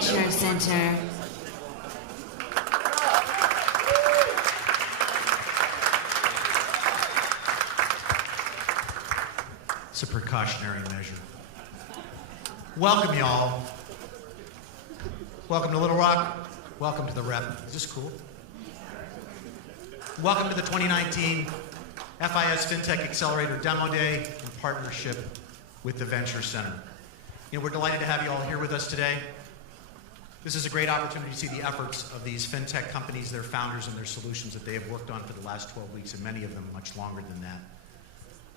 Venture Center. It's a precautionary measure. Welcome, y'all. Welcome to Little Rock. Welcome to the Rep. Is this cool? Welcome to the 2019 FIS Fintech Accelerator Demo Day in partnership with the Venture Center. We're delighted to have you all here with us today. This is a great opportunity to see the efforts of these fintech companies, their founders, and their solutions that they have worked on for the last 12 weeks, and many of them much longer than that.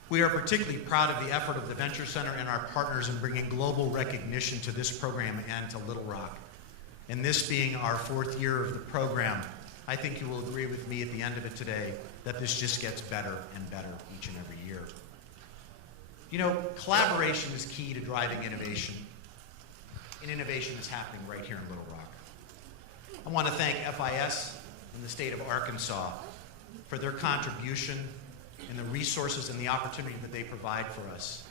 We are particularly proud of the effort of the Venture Center and our partners in bringing global recognition to this program and to Little Rock. And this being our 4th year of the program, I think you will agree with me at the end of it today that this just gets better and better each and every year. Collaboration is key to driving innovation, and innovation is happening right here in Little Rock. I want to thank FIS and the state of Arkansas for their contribution and the resources and the opportunity that they provide for us.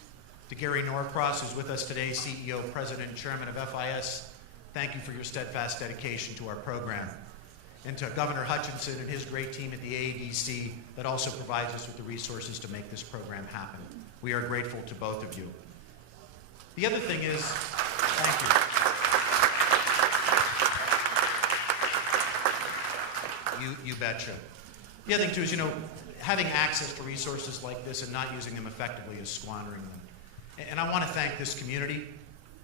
To Gary Norcross, who's with us today, CEO, President, and Chairman of FIS, thank you for your steadfast dedication to our program. And to Governor Hutchinson and his great team at the AADC that also provides us with the resources to make this program happen. We are grateful to both of you. The other thing is, thank you. You betcha. The other thing too is, having access to resources like this and not using them effectively is squandering them. And I want to thank this community.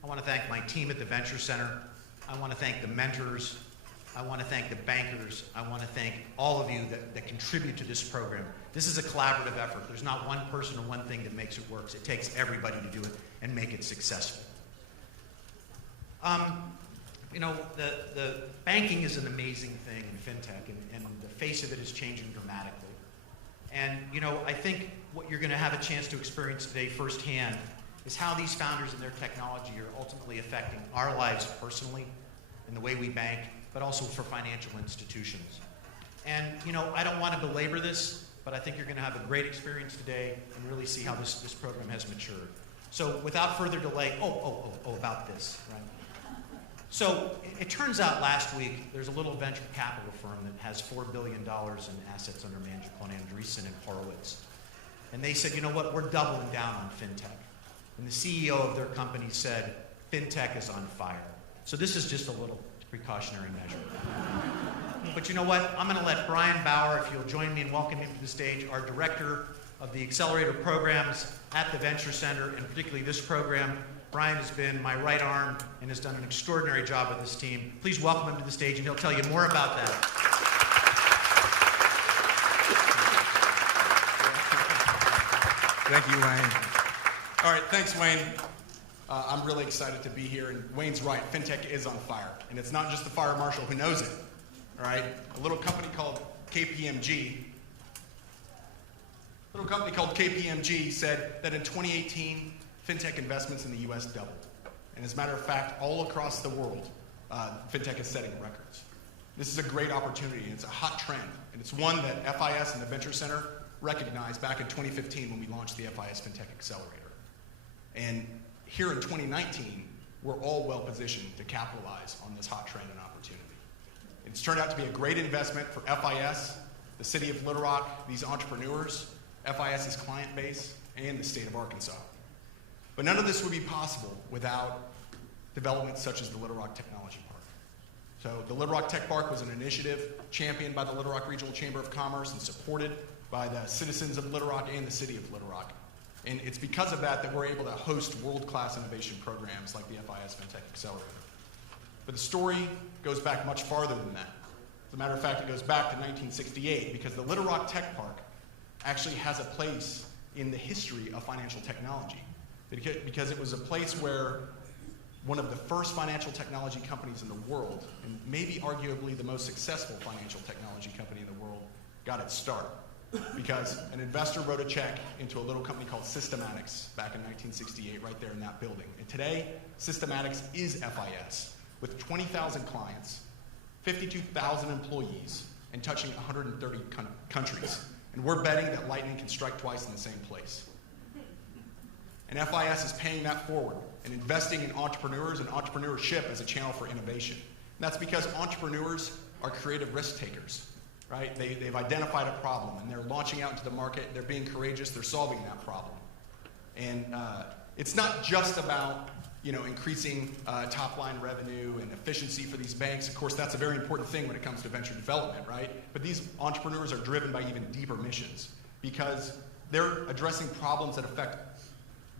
I want to thank my team at the Venture Center. I want to thank the mentors. I want to thank the bankers. I want to thank all of you that contribute to this program. This is a collaborative effort. There's not one person or one thing that makes it work. It takes everybody to do it and make it successful. The banking is an amazing thing in fintech, and the face of it is changing dramatically. And, I think what you're going to have a chance to experience today firsthand is how these founders and their technology are ultimately affecting our lives personally in the way we bank, but also for financial institutions. And, I don't want to belabor this, but I think you're going to have a great experience today and really see how this program has matured. So without further delay, about this, right? So it turns out last week there's a little venture capital firm that has $4 billion in assets under management called Andreessen and Horowitz. And they said, what, we're doubling down on fintech. And the CEO of their company said, fintech is on fire. So this is just a little precautionary measure. But you know what? I'm going to let Brian Bauer, if you'll join me in welcoming him to the stage, our director of the Accelerator programs at the Venture Center, and particularly this program. Brian has been my right arm and has done an extraordinary job with this team. Please welcome him to the stage, and he'll tell you more about that. Thank you, Wayne. All right, thanks, Wayne. I'm really excited to be here, and Wayne's right. Fintech is on fire, and it's not just the fire marshal who knows it. All right, a little company called KPMG said that in 2018, fintech investments in the U.S. doubled. And as a matter of fact, all across the world, fintech is setting records. This is a great opportunity, and it's a hot trend, and it's one that FIS and the Venture Center recognized back in 2015 when we launched the FIS Fintech Accelerator. And here in 2019, we're all well positioned to capitalize on this hot trend and opportunity. It's turned out to be a great investment for FIS, the city of Little Rock, these entrepreneurs, FIS's client base, and the state of Arkansas. But none of this would be possible without developments such as the Little Rock Technology Park. So the Little Rock Tech Park was an initiative championed by the Little Rock Regional Chamber of Commerce and supported by the citizens of Little Rock and the city of Little Rock. And it's because of that we're able to host world-class innovation programs like the FIS Fintech Accelerator. But the story goes back much farther than that. As a matter of fact, it goes back to 1968 because the Little Rock Tech Park actually has a place in the history of financial technology. Because it was a place where one of the first financial technology companies in the world, and maybe arguably the most successful financial technology company in the world, got its start. Because an investor wrote a check into a little company called Systematics back in 1968, right there in that building. And today, Systematics is FIS, with 20,000 clients, 52,000 employees, and touching 130 countries. And we're betting that lightning can strike twice in the same place. And FIS is paying that forward and investing in entrepreneurs and entrepreneurship as a channel for innovation. And that's because entrepreneurs are creative risk takers, right? They've identified a problem and they're launching out into the market, they're being courageous, they're solving that problem. And it's not just about increasing top-line revenue and efficiency for these banks. Of course, that's a very important thing when it comes to venture development, right? But these entrepreneurs are driven by even deeper missions because they're addressing problems that affect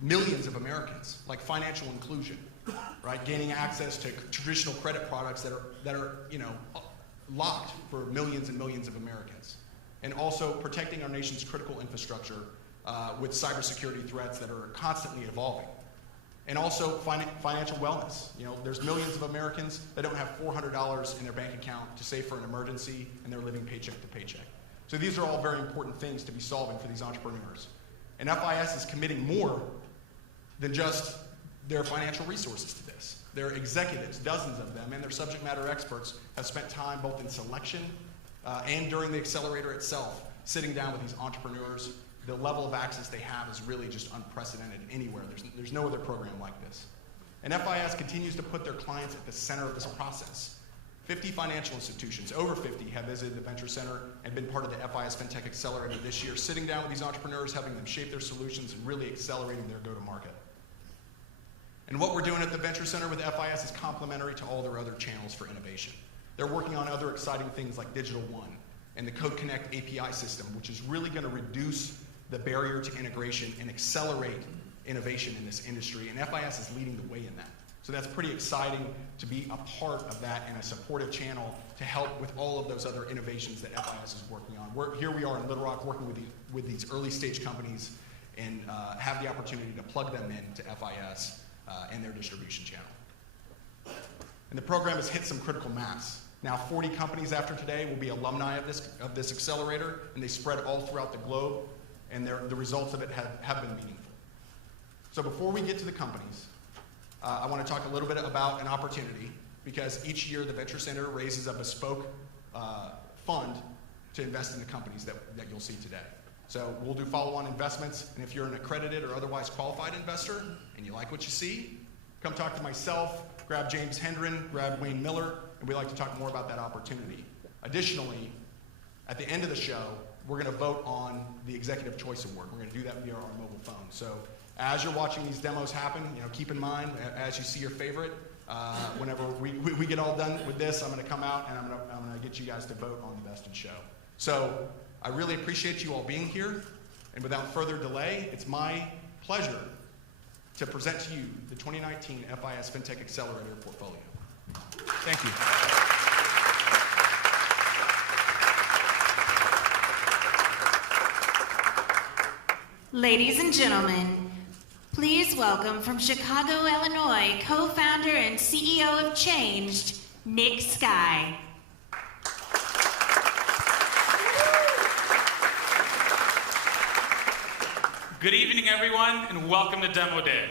millions of Americans, like financial inclusion, right? Gaining access to traditional credit products that are locked for millions and millions of Americans, and also protecting our nation's critical infrastructure with cybersecurity threats that are constantly evolving. And also financial wellness. There's millions of Americans that don't have $400 in their bank account to save for an emergency, and they're living paycheck to paycheck. So these are all very important things to be solving for these entrepreneurs. And FIS is committing more than just their financial resources to this. Their executives, dozens of them, and their subject matter experts have spent time both in selection and during the accelerator itself, sitting down with these entrepreneurs. The level of access they have is really just unprecedented anywhere. There's no other program like this. And FIS continues to put their clients at the center of this process. 50 financial institutions, over 50, have visited the Venture Center and been part of the FIS Fintech Accelerator this year, sitting down with these entrepreneurs, helping them shape their solutions and really accelerating their go-to-market. And what we're doing at the Venture Center with FIS is complementary to all their other channels for innovation. They're working on other exciting things like Digital One and the Code Connect API system, which is really going to reduce the barrier to integration and accelerate innovation in this industry, and FIS is leading the way in that. So that's pretty exciting to be a part of that and a supportive channel to help with all of those other innovations that FIS is working on. Here we are in Little Rock working with these early stage companies and have the opportunity to plug them into FIS and their distribution channel. And the program has hit some critical mass. Now 40 companies after today will be alumni of this accelerator, and they spread all throughout the globe, and the results of it have been meaningful. So before we get to the companies, I want to talk a little bit about an opportunity, because each year the Venture Center raises a bespoke fund to invest in the companies that you'll see today. So we'll do follow-on investments, and if you're an accredited or otherwise qualified investor and you like what you see, come talk to myself, grab James Hendren, grab Wayne Miller, and we'd like to talk more about that opportunity. Additionally, at the end of the show, we're going to vote on the Executive Choice Award. We're going to do that via our mobile phone. So as you're watching these demos happen, keep in mind, as you see your favorite, whenever we get all done with this, I'm going to come out and I'm going to get you guys to vote on the best in show. So I really appreciate you all being here. And without further delay, it's my pleasure to present to you the 2019 FIS Fintech Accelerator portfolio. Thank you. Ladies and gentlemen, please welcome from Chicago, Illinois, co-founder and CEO of Changed, Nick Sky. Good evening, everyone, and welcome to Demo Day.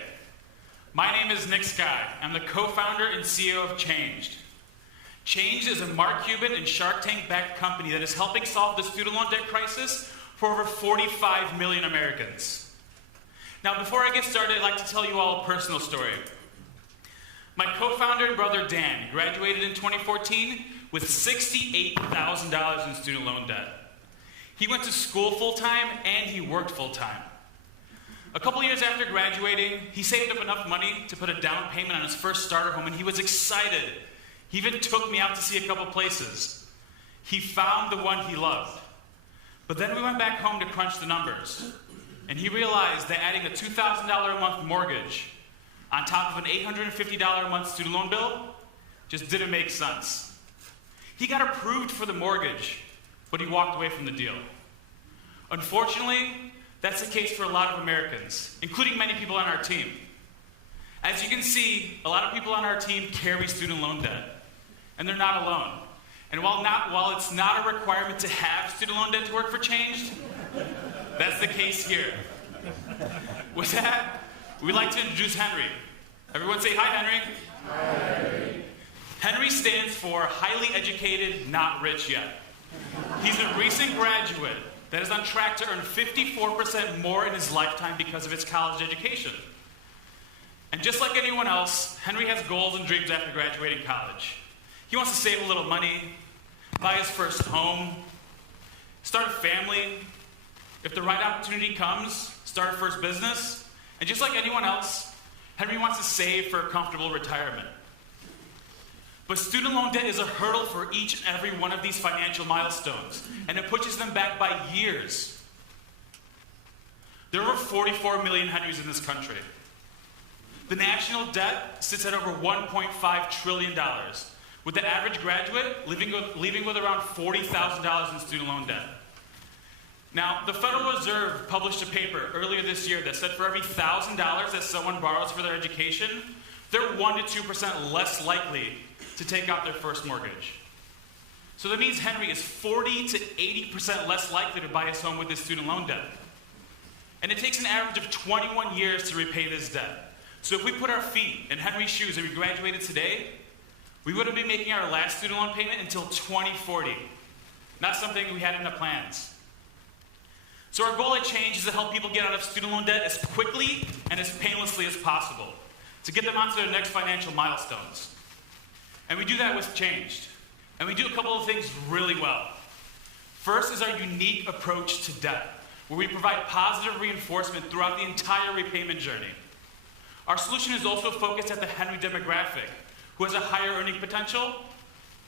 My name is Nick Sky. I'm the co-founder and CEO of Changed. Changed is a Mark Cuban and Shark Tank-backed company that is helping solve the student loan debt crisis for over 45 million Americans. Now, before I get started, I'd like to tell you all a personal story. My co-founder and brother, Dan, graduated in 2014 with $68,000 in student loan debt. He went to school full-time and he worked full-time. A couple years after graduating, he saved up enough money to put a down payment on his first starter home, and he was excited. He even took me out to see a couple places. He found the one he loved. But then we went back home to crunch the numbers, and he realized that adding a $2,000 a month mortgage on top of an $850 a month student loan bill just didn't make sense. He got approved for the mortgage, but he walked away from the deal. Unfortunately, that's the case for a lot of Americans, including many people on our team. As you can see, a lot of people on our team carry student loan debt, and they're not alone. And while it's not a requirement to have student loan debt to work for Changed, that's the case here. With that, we'd like to introduce Henry. Everyone say hi, Henry. Hi. Henry stands for highly educated, not rich yet. He's a recent graduate that is on track to earn 54% more in his lifetime because of his college education. And just like anyone else, Henry has goals and dreams after graduating college. He wants to save a little money, buy his first home, start a family. If the right opportunity comes, start a first business. And just like anyone else, Henry wants to save for a comfortable retirement. But student loan debt is a hurdle for each and every one of these financial milestones, and it pushes them back by years. There are over 44 million Henrys in this country. The national debt sits at over $1.5 trillion, with the average graduate leaving with around $40,000 in student loan debt. Now, the Federal Reserve published a paper earlier this year that said for every $1,000 that someone borrows for their education, they're 1% to 2% less likely to take out their first mortgage. So that means Henry is 40 to 80% less likely to buy his home with his student loan debt. And it takes an average of 21 years to repay this debt. So if we put our feet in Henry's shoes and we graduated today, we wouldn't be making our last student loan payment until 2040. Not something we had in the plans. So our goal at Change is to help people get out of student loan debt as quickly and as painlessly as possible, to get them onto their next financial milestones. And we do that with Changed. And we do a couple of things really well. First is our unique approach to debt, where we provide positive reinforcement throughout the entire repayment journey. Our solution is also focused at the Henry demographic, who has a higher earning potential,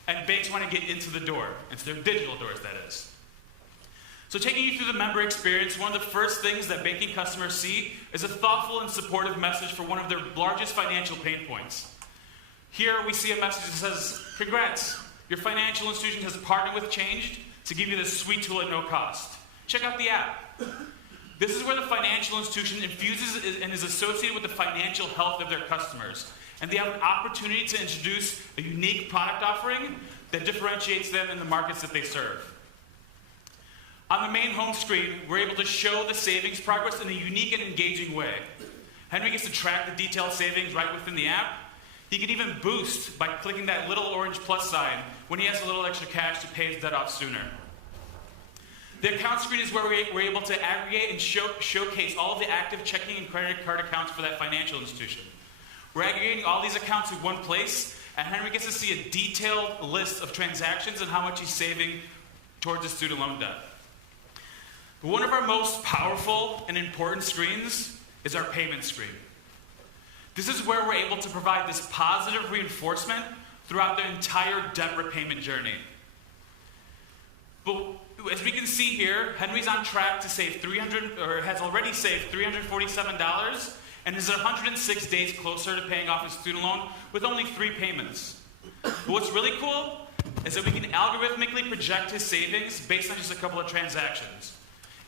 and banks want to get into the door, into their digital doors, that is. So taking you through the member experience, one of the first things that banking customers see is a thoughtful and supportive message for one of their largest financial pain points. Here we see a message that says, "Congrats, your financial institution has partnered with Changed to give you this sweet tool at no cost. Check out the app." This is where the financial institution infuses and is associated with the financial health of their customers. And they have an opportunity to introduce a unique product offering that differentiates them in the markets that they serve. On the main home screen, we're able to show the savings progress in a unique and engaging way. Henry gets to track the detailed savings right within the app. He can even boost by clicking that little orange plus sign when he has a little extra cash to pay his debt off sooner. The account screen is where we're able to aggregate and showcase all of the active checking and credit card accounts for that financial institution. We're aggregating all these accounts in one place, and Henry gets to see a detailed list of transactions and how much he's saving towards his student loan debt. But one of our most powerful and important screens is our payment screen. This is where we're able to provide this positive reinforcement throughout the entire debt repayment journey. But as we can see here, Henry's on track to save has already saved $347 and is 106 days closer to paying off his student loan with only 3 payments. But what's really cool is that we can algorithmically project his savings based on just a couple of transactions.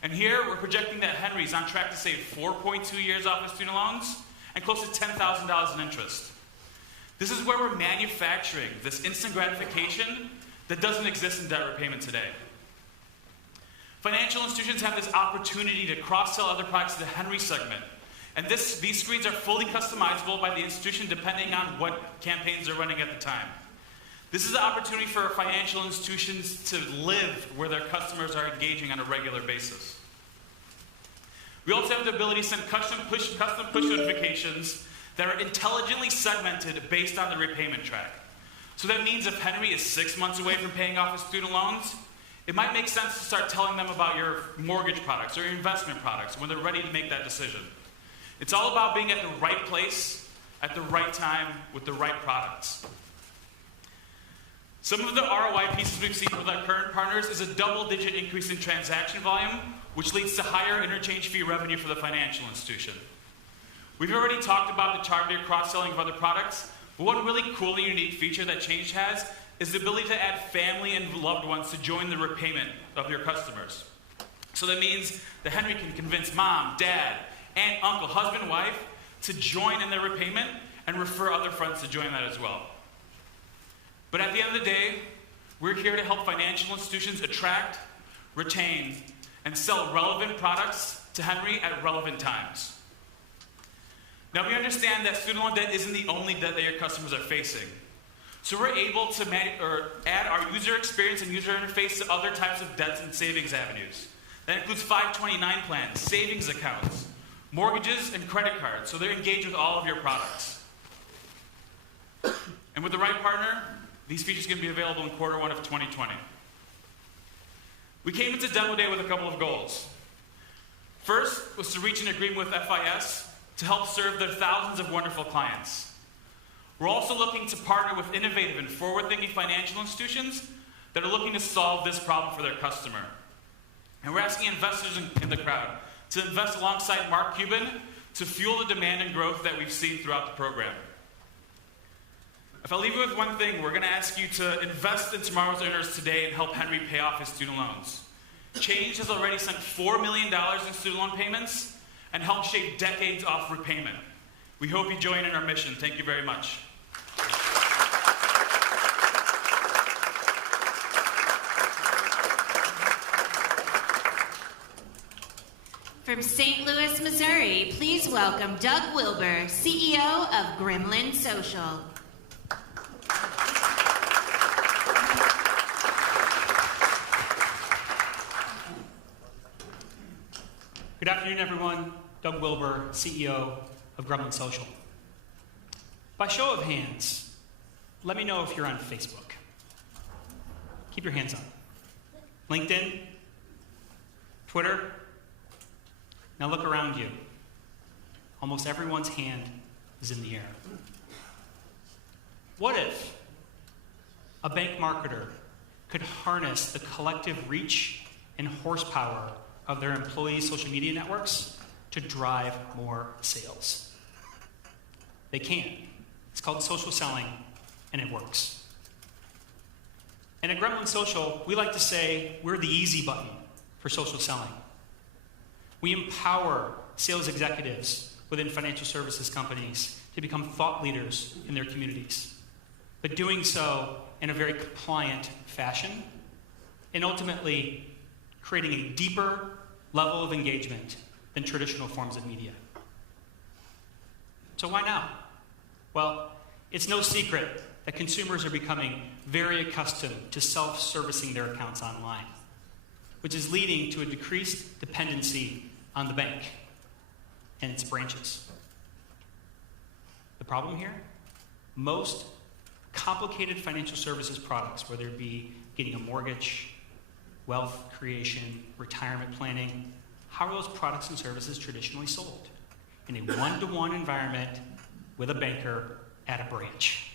And here we're projecting that Henry's on track to save 4.2 years off his student loans and close to $10,000 in interest. This is where we're manufacturing this instant gratification that doesn't exist in debt repayment today. Financial institutions have this opportunity to cross-sell other products to the Henry segment. And these screens are fully customizable by the institution depending on what campaigns they're running at the time. This is an opportunity for financial institutions to live where their customers are engaging on a regular basis. We also have the ability to send custom push notifications that are intelligently segmented based on the repayment track. So that means if Henry is 6 months away from paying off his student loans, it might make sense to start telling them about your mortgage products or your investment products when they're ready to make that decision. It's all about being at the right place, at the right time, with the right products. Some of the ROI pieces we've seen with our current partners is a double-digit increase in transaction volume, which leads to higher interchange fee revenue for the financial institution. We've already talked about the targeted cross-selling of other products, but one really cool and unique feature that Change has is the ability to add family and loved ones to join the repayment of your customers. So that means that Henry can convince mom, dad, aunt, uncle, husband, wife to join in their repayment and refer other friends to join that as well. But at the end of the day, we're here to help financial institutions attract, retain, and sell relevant products to Henry at relevant times. Now, we understand that student loan debt isn't the only debt that your customers are facing. So we're able to add our user experience and user interface to other types of debts and savings avenues. That includes 529 plans, savings accounts, mortgages, and credit cards, so they're engaged with all of your products. And with the right partner, these features can be available in Q1 of 2020. We came into Demo Day with a couple of goals. First was to reach an agreement with FIS to help serve their thousands of wonderful clients. We're also looking to partner with innovative and forward-thinking financial institutions that are looking to solve this problem for their customer. And we're asking investors in the crowd to invest alongside Mark Cuban to fuel the demand and growth that we've seen throughout the program. If I leave you with one thing, we're going to ask you to invest in tomorrow's earners today and help Henry pay off his student loans. Change has already sent $4 million in student loan payments and helped shave decades off repayment. We hope you join in our mission. Thank you very much. From St. Louis, Missouri, please welcome Doug Wilbur, CEO of Gremlin Social. Good afternoon, everyone. Doug Wilbur, CEO of Gremlin Social. By show of hands, let me know if you're on Facebook. Keep your hands up. LinkedIn? Twitter? Now look around you. Almost everyone's hand is in the air. What if a bank marketer could harness the collective reach and horsepower of their employees' social media networks to drive more sales? They can. It's called social selling, and it works. And at Gremlin Social, we like to say we're the easy button for social selling. We empower sales executives within financial services companies to become thought leaders in their communities, but doing so in a very compliant fashion, and ultimately creating a deeper level of engagement than traditional forms of media. So why now? Well, it's no secret that consumers are becoming very accustomed to self-servicing their accounts online, which is leading to a decreased dependency on the bank and its branches. The problem here? Most complicated financial services products, whether it be getting a mortgage, wealth creation, retirement planning, how are those products and services traditionally sold? In a one-to-one environment with a banker at a branch.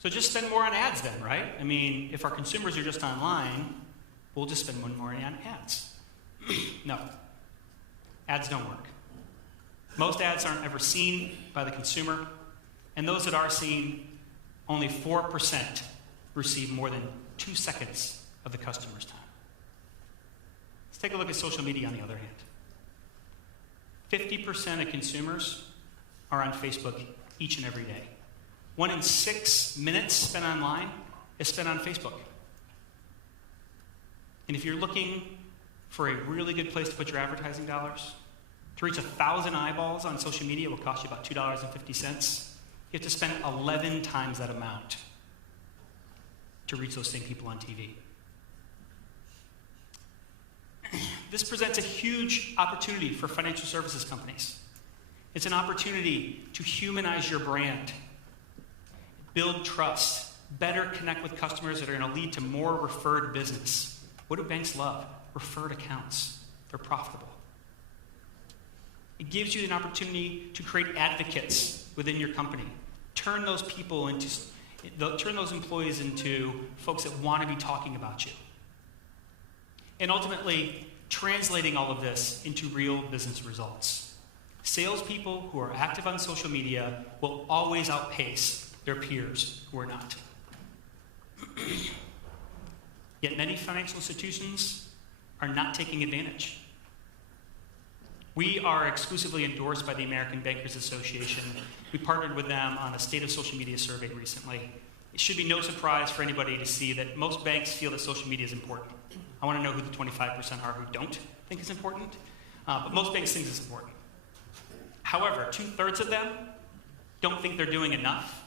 So just spend more on ads then, right? I mean, if our consumers are just online, we'll just spend more on ads. No. Ads don't work. Most ads aren't ever seen by the consumer, and those that are seen, only 4% receive more than 2 seconds of the customer's time. Let's take a look at social media on the other hand. 50% of consumers are on Facebook each and every day. 1 in 6 minutes spent online is spent on Facebook. And if you're looking for a really good place to put your advertising dollars, to reach 1,000 eyeballs on social media will cost you about $2.50. You have to spend 11 times that amount to reach those same people on TV. This presents a huge opportunity for financial services companies. It's an opportunity to humanize your brand, build trust, better connect with customers that are going to lead to more referred business. What do banks love? Referred accounts. They're profitable. It gives you an opportunity to create advocates within your company. Turn those employees into folks that want to be talking about you. And ultimately, translating all of this into real business results. Salespeople who are active on social media will always outpace their peers who are not. Yet many financial institutions are not taking advantage. We are exclusively endorsed by the American Bankers Association. We partnered with them on a State of Social Media survey recently. It should be no surprise for anybody to see that most banks feel that social media is important. I want to know who the 25% are who don't think it's important, but most banks think it's important. However, 2/3 of them don't think they're doing enough,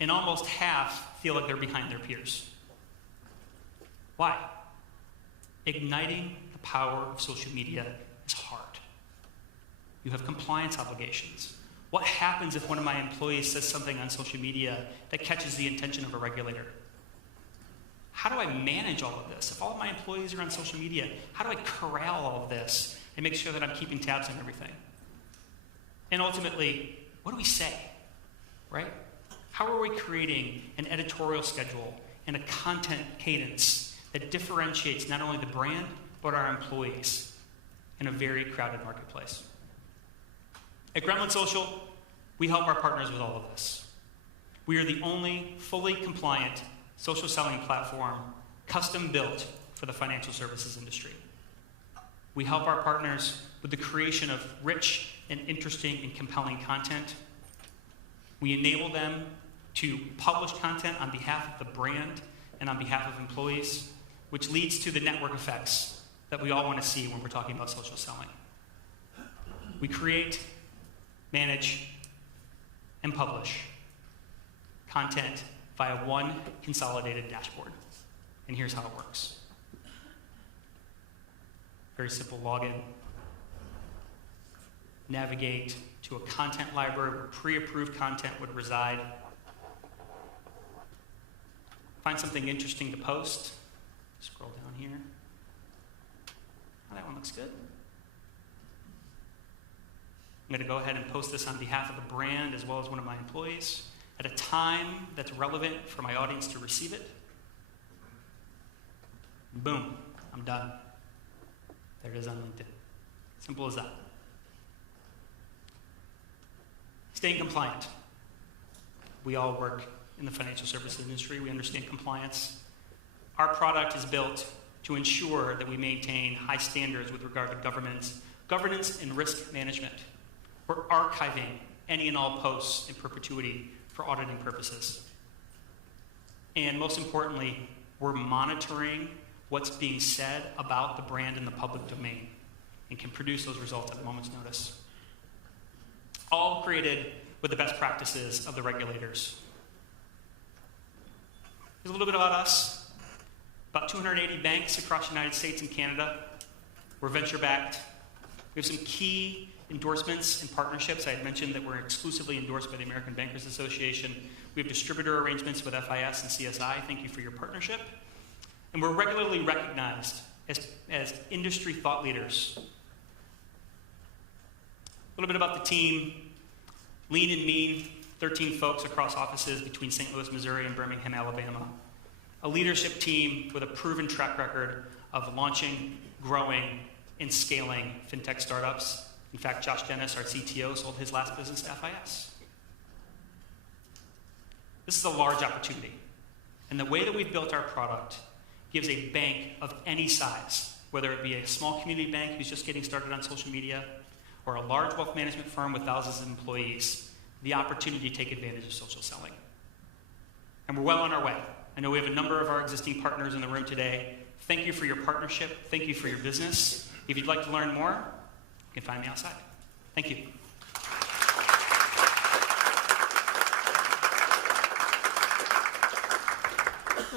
and almost half feel like they're behind their peers. Why? Igniting the power of social media You have compliance obligations. What happens if one of my employees says something on social media that catches the attention of a regulator? How do I manage all of this? If all of my employees are on social media, how do I corral all of this and make sure that I'm keeping tabs on everything? And ultimately, what do we say, right? How are we creating an editorial schedule and a content cadence that differentiates not only the brand, but our employees in a very crowded marketplace? At Gremlin Social, we help our partners with all of this. We are the only fully compliant social selling platform custom built for the financial services industry. We help our partners with the creation of rich and interesting and compelling content. We enable them to publish content on behalf of the brand and on behalf of employees, which leads to the network effects that we all want to see when we're talking about social selling. We create, manage, and publish content via one consolidated dashboard. And here's how it works. Very simple login. Navigate to a content library where pre-approved content would reside. Find something interesting to post. Scroll down here. Oh, that one looks good. I'm going to go ahead and post this on behalf of the brand as well as one of my employees at a time that's relevant for my audience to receive it. Boom, I'm done. There it is on LinkedIn. Simple as that. Staying compliant. We all work in the financial services industry. We understand compliance. Our product is built to ensure that we maintain high standards with regard to governance and risk management. We're archiving any and all posts in perpetuity for auditing purposes. And most importantly, we're monitoring what's being said about the brand in the public domain and can produce those results at a moment's notice. All created with the best practices of the regulators. Here's a little bit about us. About 280 banks across the United States and Canada. We're venture-backed. We have some key endorsements and partnerships. I had mentioned that we're exclusively endorsed by the American Bankers Association. We have distributor arrangements with FIS and CSI. Thank you for your partnership. And we're regularly recognized as industry thought leaders. A little bit about the team. Lean and mean, 13 folks across offices between St. Louis, Missouri and Birmingham, Alabama. A leadership team with a proven track record of launching, growing, and scaling fintech startups. In fact, Josh Dennis, our CTO, sold his last business to FIS. This is a large opportunity. And the way that we've built our product gives a bank of any size, whether it be a small community bank who's just getting started on social media, or a large wealth management firm with thousands of employees, the opportunity to take advantage of social selling. And we're well on our way. I know we have a number of our existing partners in the room today. Thank you for your partnership. Thank you for your business. If you'd like to learn more, you can find me outside. Thank you.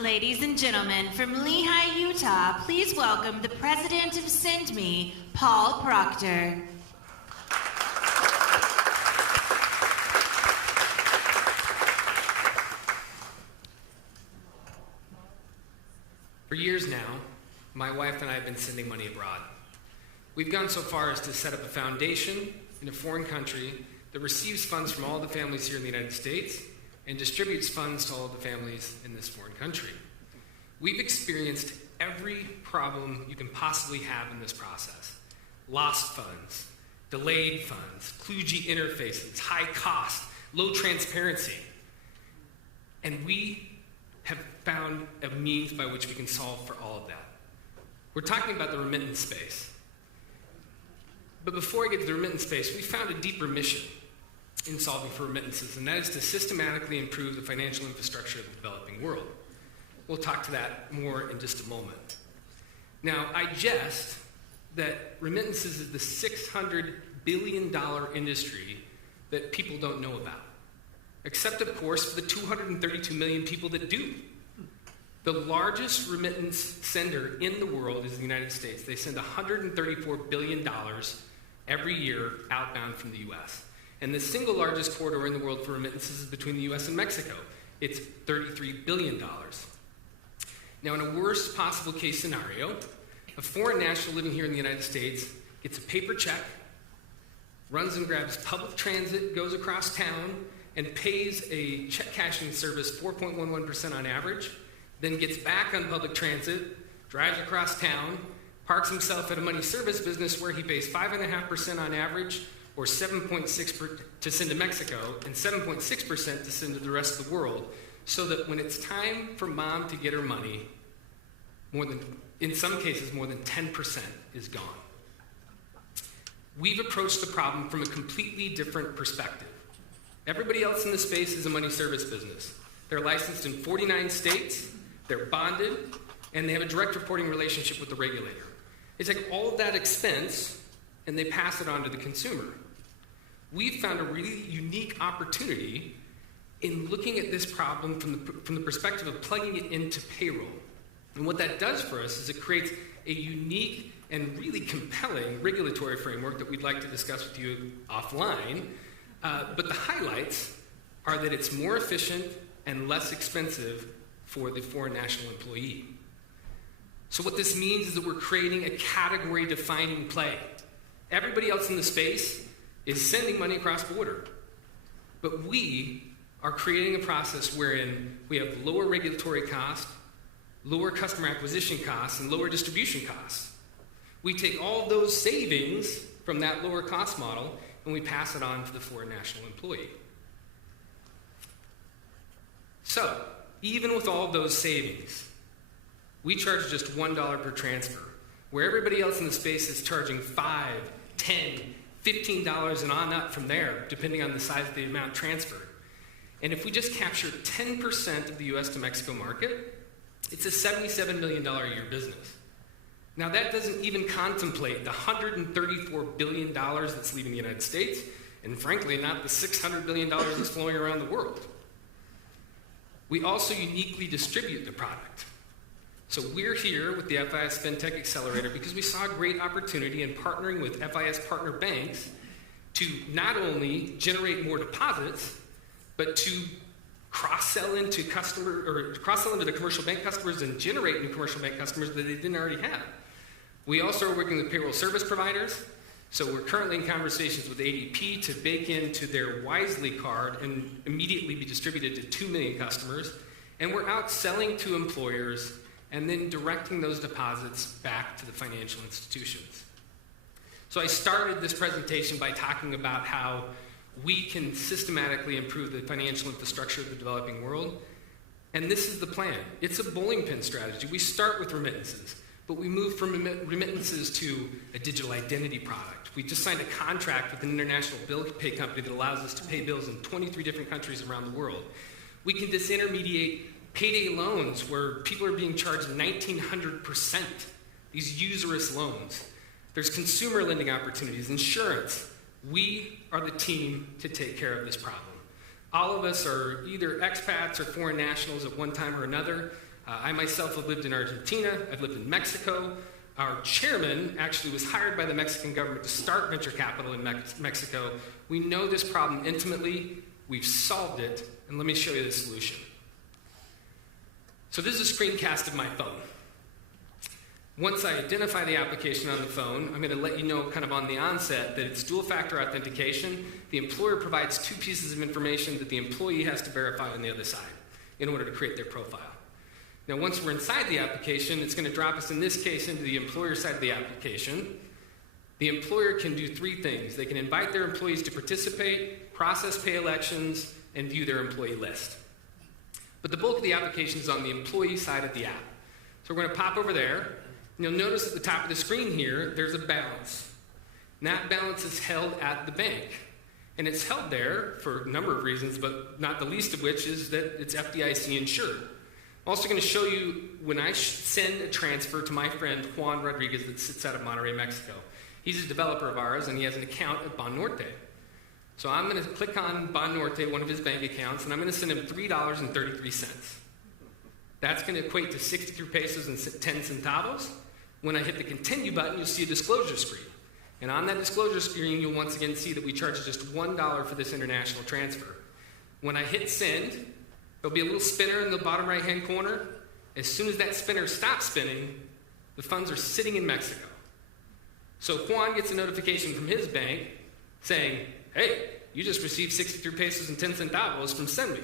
Ladies and gentlemen, from Lehigh, Utah, please welcome the president of SendMe, Paul Proctor. For years now, my wife and I have been sending money abroad. We've gone so far as to set up a foundation in a foreign country that receives funds from all the families here in the United States and distributes funds to all of the families in this foreign country. We've experienced every problem you can possibly have in this process. Lost funds, delayed funds, kludgy interfaces, high cost, low transparency. And we have found a means by which we can solve for all of that. We're talking about the remittance space. But before I get to the remittance space, we found a deeper mission in solving for remittances, and that is to systematically improve the financial infrastructure of the developing world. We'll talk to that more in just a moment. Now, I jest that remittances is the $600 billion industry that people don't know about, except, of course, for the 232 million people that do. The largest remittance sender in the world is the United States. They send $134 billion every year outbound from the US. And the single largest corridor in the world for remittances is between the US and Mexico. It's $33 billion. Now, in a worst possible case scenario, a foreign national living here in the United States gets a paper check, runs and grabs public transit, goes across town, and pays a check cashing service 4.11% on average, then gets back on public transit, drives across town, parks himself at a money service business where he pays 5.5% on average, or 7.6% to send to Mexico, and 7.6% to send to the rest of the world, so that when it's time for mom to get her money, in some cases, more than 10% is gone. We've approached the problem from a completely different perspective. Everybody else in the space is a money service business. They're licensed in 49 states, they're bonded, and they have a direct reporting relationship with the regulator. They take all of that expense and they pass it on to the consumer. We've found a really unique opportunity in looking at this problem from the perspective of plugging it into payroll. And what that does for us is it creates a unique and really compelling regulatory framework that we'd like to discuss with you offline. But the highlights are that it's more efficient and less expensive for the foreign national employee. So what this means is that we're creating a category-defining play. Everybody else in the space is sending money across border. But we are creating a process wherein we have lower regulatory costs, lower customer acquisition costs, and lower distribution costs. We take all of those savings from that lower cost model and we pass it on to the foreign national employee. So, even with all of those savings, we charge just $1 per transfer, where everybody else in the space is charging $5, $10, $15 and on up from there, depending on the size of the amount transferred. And if we just capture 10% of the US to Mexico market, it's a $77 million a year business. Now that doesn't even contemplate the $134 billion that's leaving the United States, and frankly, not the $600 billion that's flowing around the world. We also uniquely distribute the product. So we're here with the FIS Fintech Accelerator because we saw a great opportunity in partnering with FIS partner banks to not only generate more deposits, but to cross-sell into the commercial bank customers and generate new commercial bank customers that they didn't already have. We also are working with payroll service providers. So we're currently in conversations with ADP to bake into their Wisely card and immediately be distributed to 2 million customers. And we're out selling to employers and then directing those deposits back to the financial institutions. So I started this presentation by talking about how we can systematically improve the financial infrastructure of the developing world. And this is the plan. It's a bowling pin strategy. We start with remittances, but we move from remittances to a digital identity product. We just signed a contract with an international bill pay company that allows us to pay bills in 23 different countries around the world. We can disintermediate payday loans where people are being charged 1,900%, these usurious loans. There's consumer lending opportunities, insurance. We are the team to take care of this problem. All of us are either expats or foreign nationals at one time or another. I myself have lived in Argentina. I've lived in Mexico. Our chairman actually was hired by the Mexican government to start venture capital in Mexico. We know this problem intimately. We've solved it. And let me show you the solution. So this is a screencast of my phone. Once I identify the application on the phone, I'm going to let you know kind of on the onset that it's dual-factor authentication. The employer provides 2 pieces of information that the employee has to verify on the other side in order to create their profile. Now, once we're inside the application, it's going to drop us, in this case, into the employer side of the application. The employer can do 3 things. They can invite their employees to participate, process pay elections, and view their employee list. But the bulk of the application is on the employee side of the app. So we're going to pop over there. You'll notice at the top of the screen here, there's a balance. And that balance is held at the bank. And it's held there for a number of reasons, but not the least of which is that it's FDIC insured. I'm also going to show you when I send a transfer to my friend Juan Rodriguez that sits out of Monterrey, Mexico. He's a developer of ours, and he has an account at Banorte. So I'm going to click on Banorte, one of his bank accounts, and I'm going to send him $3.33. That's going to equate to 63 pesos and 10 centavos. When I hit the continue button, you'll see a disclosure screen. And on that disclosure screen, you'll once again see that we charge just $1 for this international transfer. When I hit send, there'll be a little spinner in the bottom right-hand corner. As soon as that spinner stops spinning, the funds are sitting in Mexico. So Juan gets a notification from his bank saying, hey, you just received 63 pesos and 10 centavos from Senmi.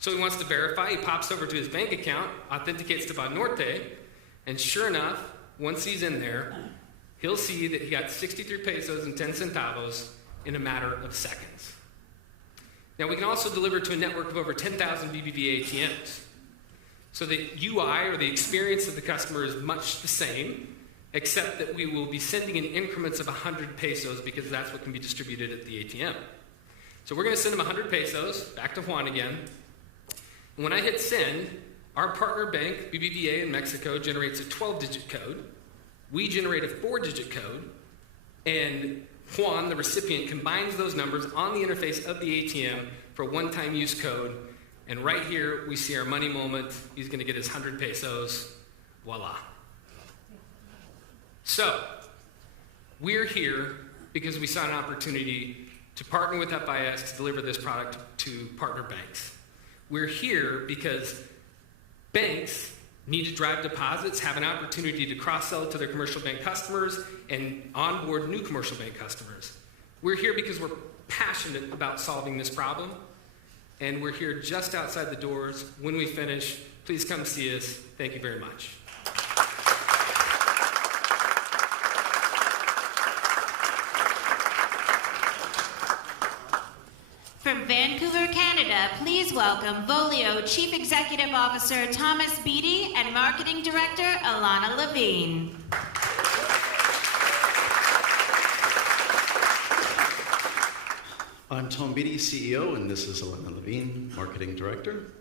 So he wants to verify. He pops over to his bank account, authenticates to Banorte, and sure enough, once he's in there, he'll see that he got 63 pesos and 10 centavos in a matter of seconds. Now, we can also deliver to a network of over 10,000 BBVA ATMs. So the UI, or the experience of the customer, is much the same, except that we will be sending in increments of 100 pesos because that's what can be distributed at the ATM. So we're going to send him 100 pesos, back to Juan again. And when I hit send, our partner bank, BBVA in Mexico, generates a 12-digit code. We generate a 4-digit code. And Juan, the recipient, combines those numbers on the interface of the ATM for a one-time use code. And right here, we see our money moment. He's going to get his 100 pesos. Voila. So, we're here because we saw an opportunity to partner with FIS to deliver this product to partner banks. We're here because banks need to drive deposits, have an opportunity to cross-sell to their commercial bank customers, and onboard new commercial bank customers. We're here because we're passionate about solving this problem, and we're here just outside the doors. When we finish, please come see us. Thank you very much. From Vancouver, Canada, please welcome Bolio Chief Executive Officer Thomas Beatty and Marketing Director Alana Levine. I'm Tom Beatty, CEO, and this is Alana Levine, Marketing Director.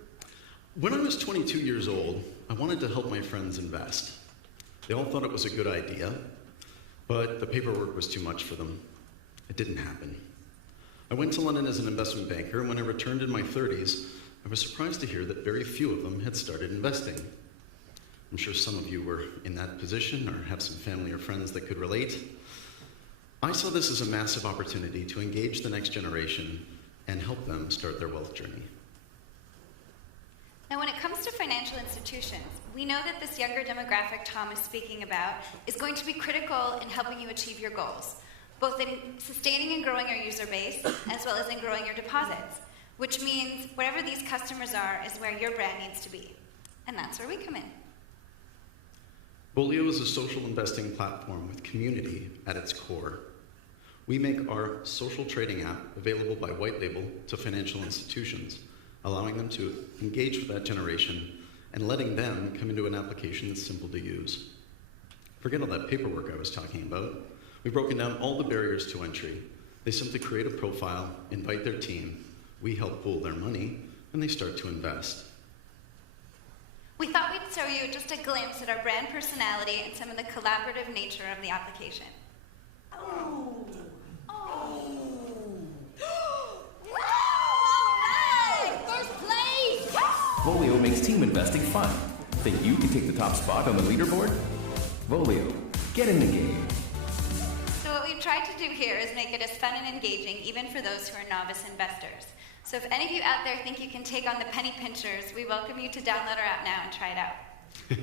When I was 22 years old, I wanted to help my friends invest. They all thought it was a good idea, but the paperwork was too much for them. It didn't happen. I went to London as an investment banker, and when I returned in my 30s, I was surprised to hear that very few of them had started investing. I'm sure some of you were in that position or have some family or friends that could relate. I saw this as a massive opportunity to engage the next generation and help them start their wealth journey. Now, when it comes to financial institutions, we know that this younger demographic Tom is speaking about is going to be critical in helping you achieve your goals, both in sustaining and growing your user base, as well as in growing your deposits, which means wherever these customers are is where your brand needs to be. And that's where we come in. Bolio is a social investing platform with community at its core. We make our social trading app available by white label to financial institutions, allowing them to engage with that generation and letting them come into an application that's simple to use. Forget all that paperwork I was talking about. We've broken down all the barriers to entry. They simply create a profile, invite their team, we help pool their money, and they start to invest. We thought we'd show you just a glimpse at our brand personality and some of the collaborative nature of the application. Oh! Bolio makes team investing fun. Think you can take the top spot on the leaderboard? Bolio, get in the game. So what we've tried to do here is make it as fun and engaging, even for those who are novice investors. So if any of you out there think you can take on the penny pinchers, we welcome you to download our app now and try it out.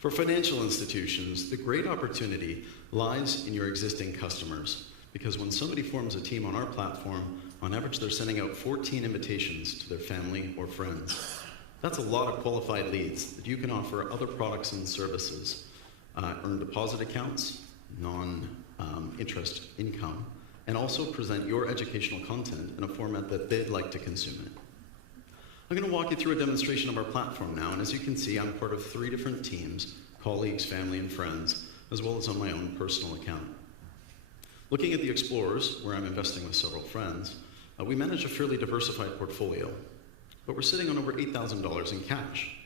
For financial institutions, the great opportunity lies in your existing customers, because when somebody forms a team on our platform, on average they're sending out 14 invitations to their family or friends. That's a lot of qualified leads that you can offer other products and services, earn deposit accounts, non-interest income, and also present your educational content in a format that they'd like to consume it. I'm going to walk you through a demonstration of our platform now, and as you can see, I'm part of 3 different teams, colleagues, family, and friends, as well as on my own personal account. Looking at the Explorers, where I'm investing with several friends, we manage a fairly diversified portfolio, but we're sitting on over $8,000 in cash.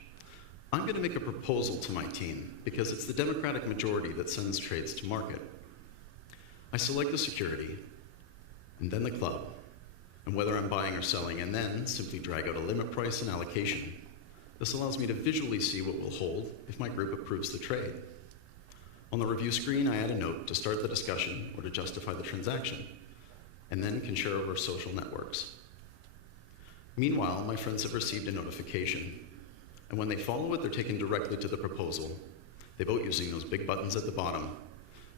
I'm going to make a proposal to my team because it's the democratic majority that sends trades to market. I select the security, and then the club, and whether I'm buying or selling, and then simply drag out a limit price and allocation. This allows me to visually see what will hold if my group approves the trade. On the review screen, I add a note to start the discussion or to justify the transaction, and then can share over social networks. Meanwhile, my friends have received a notification, and when they follow it, they're taken directly to the proposal. They vote using those big buttons at the bottom,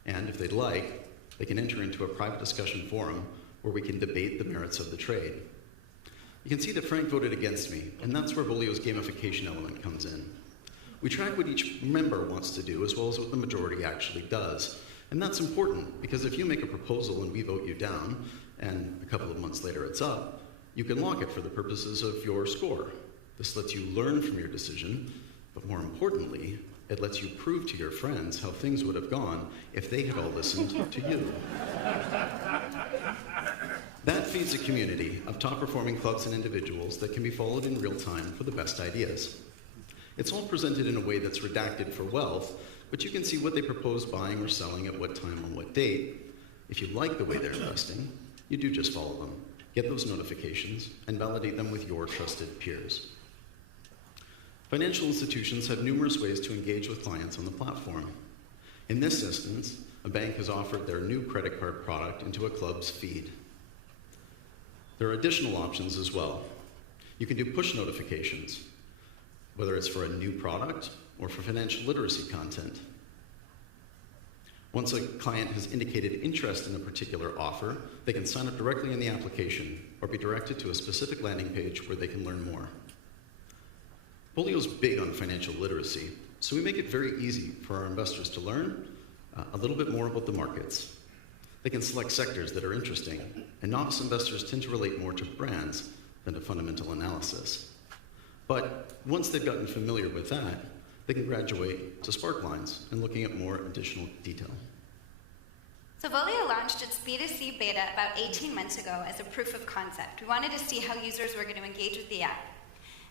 and if they'd like, they can enter into a private discussion forum where we can debate the merits of the trade. You can see that Frank voted against me, and that's where Bolio's gamification element comes in. We track what each member wants to do as well as what the majority actually does. And that's important because if you make a proposal and we vote you down, and a couple of months later it's up, you can lock it for the purposes of your score. This lets you learn from your decision, but more importantly, it lets you prove to your friends how things would have gone if they had all listened to you. That feeds a community of top-performing clubs and individuals that can be followed in real time for the best ideas. It's all presented in a way that's redacted for wealth, but you can see what they propose buying or selling at what time on what date. If you like the way they're investing, you do just follow them, get those notifications, and validate them with your trusted peers. Financial institutions have numerous ways to engage with clients on the platform. In this instance, a bank has offered their new credit card product into a club's feed. There are additional options as well. You can do push notifications, whether it's for a new product or for financial literacy content. Once a client has indicated interest in a particular offer, they can sign up directly in the application or be directed to a specific landing page where they can learn more. Bolio's big on financial literacy, so we make it very easy for our investors to learn a little bit more about the markets. They can select sectors that are interesting, and novice investors tend to relate more to brands than to fundamental analysis. But once they've gotten familiar with that, they can graduate to sparklines and looking at more additional detail. So Bolio launched its B2C beta about 18 months ago as a proof of concept. We wanted to see how users were going to engage with the app.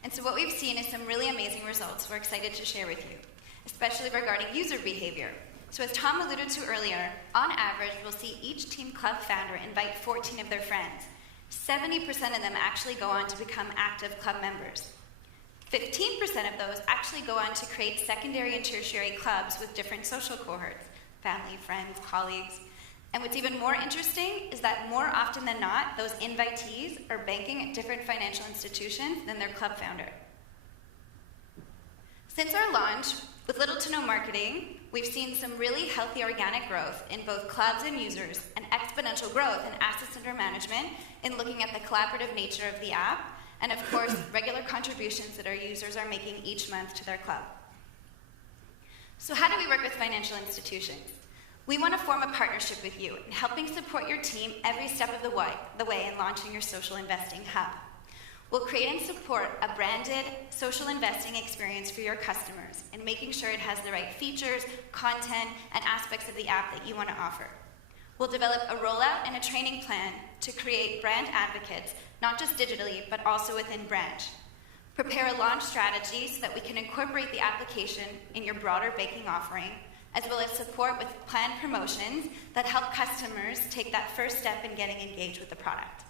And so what we've seen is some really amazing results we're excited to share with you, especially regarding user behavior. So as Tom alluded to earlier, on average, we'll see each team club founder invite 14 of their friends. 70% of them actually go on to become active club members. 15% of those actually go on to create secondary and tertiary clubs with different social cohorts, family, friends, colleagues. And what's even more interesting is that more often than not, those invitees are banking at different financial institutions than their club founder. Since our launch, with little to no marketing, we've seen some really healthy organic growth in both clubs and users, and exponential growth in assets under management in looking at the collaborative nature of the app, and of course, regular contributions that our users are making each month to their club. So how do we work with financial institutions? We want to form a partnership with you in helping support your team every step of the way in launching your social investing hub. We'll create and support a branded social investing experience for your customers and making sure it has the right features, content, and aspects of the app that you want to offer. We'll develop a rollout and a training plan to create brand advocates, not just digitally, but also within branch. Prepare a launch strategy so that we can incorporate the application in your broader banking offering, as well as support with planned promotions that help customers take that first step in getting engaged with the product.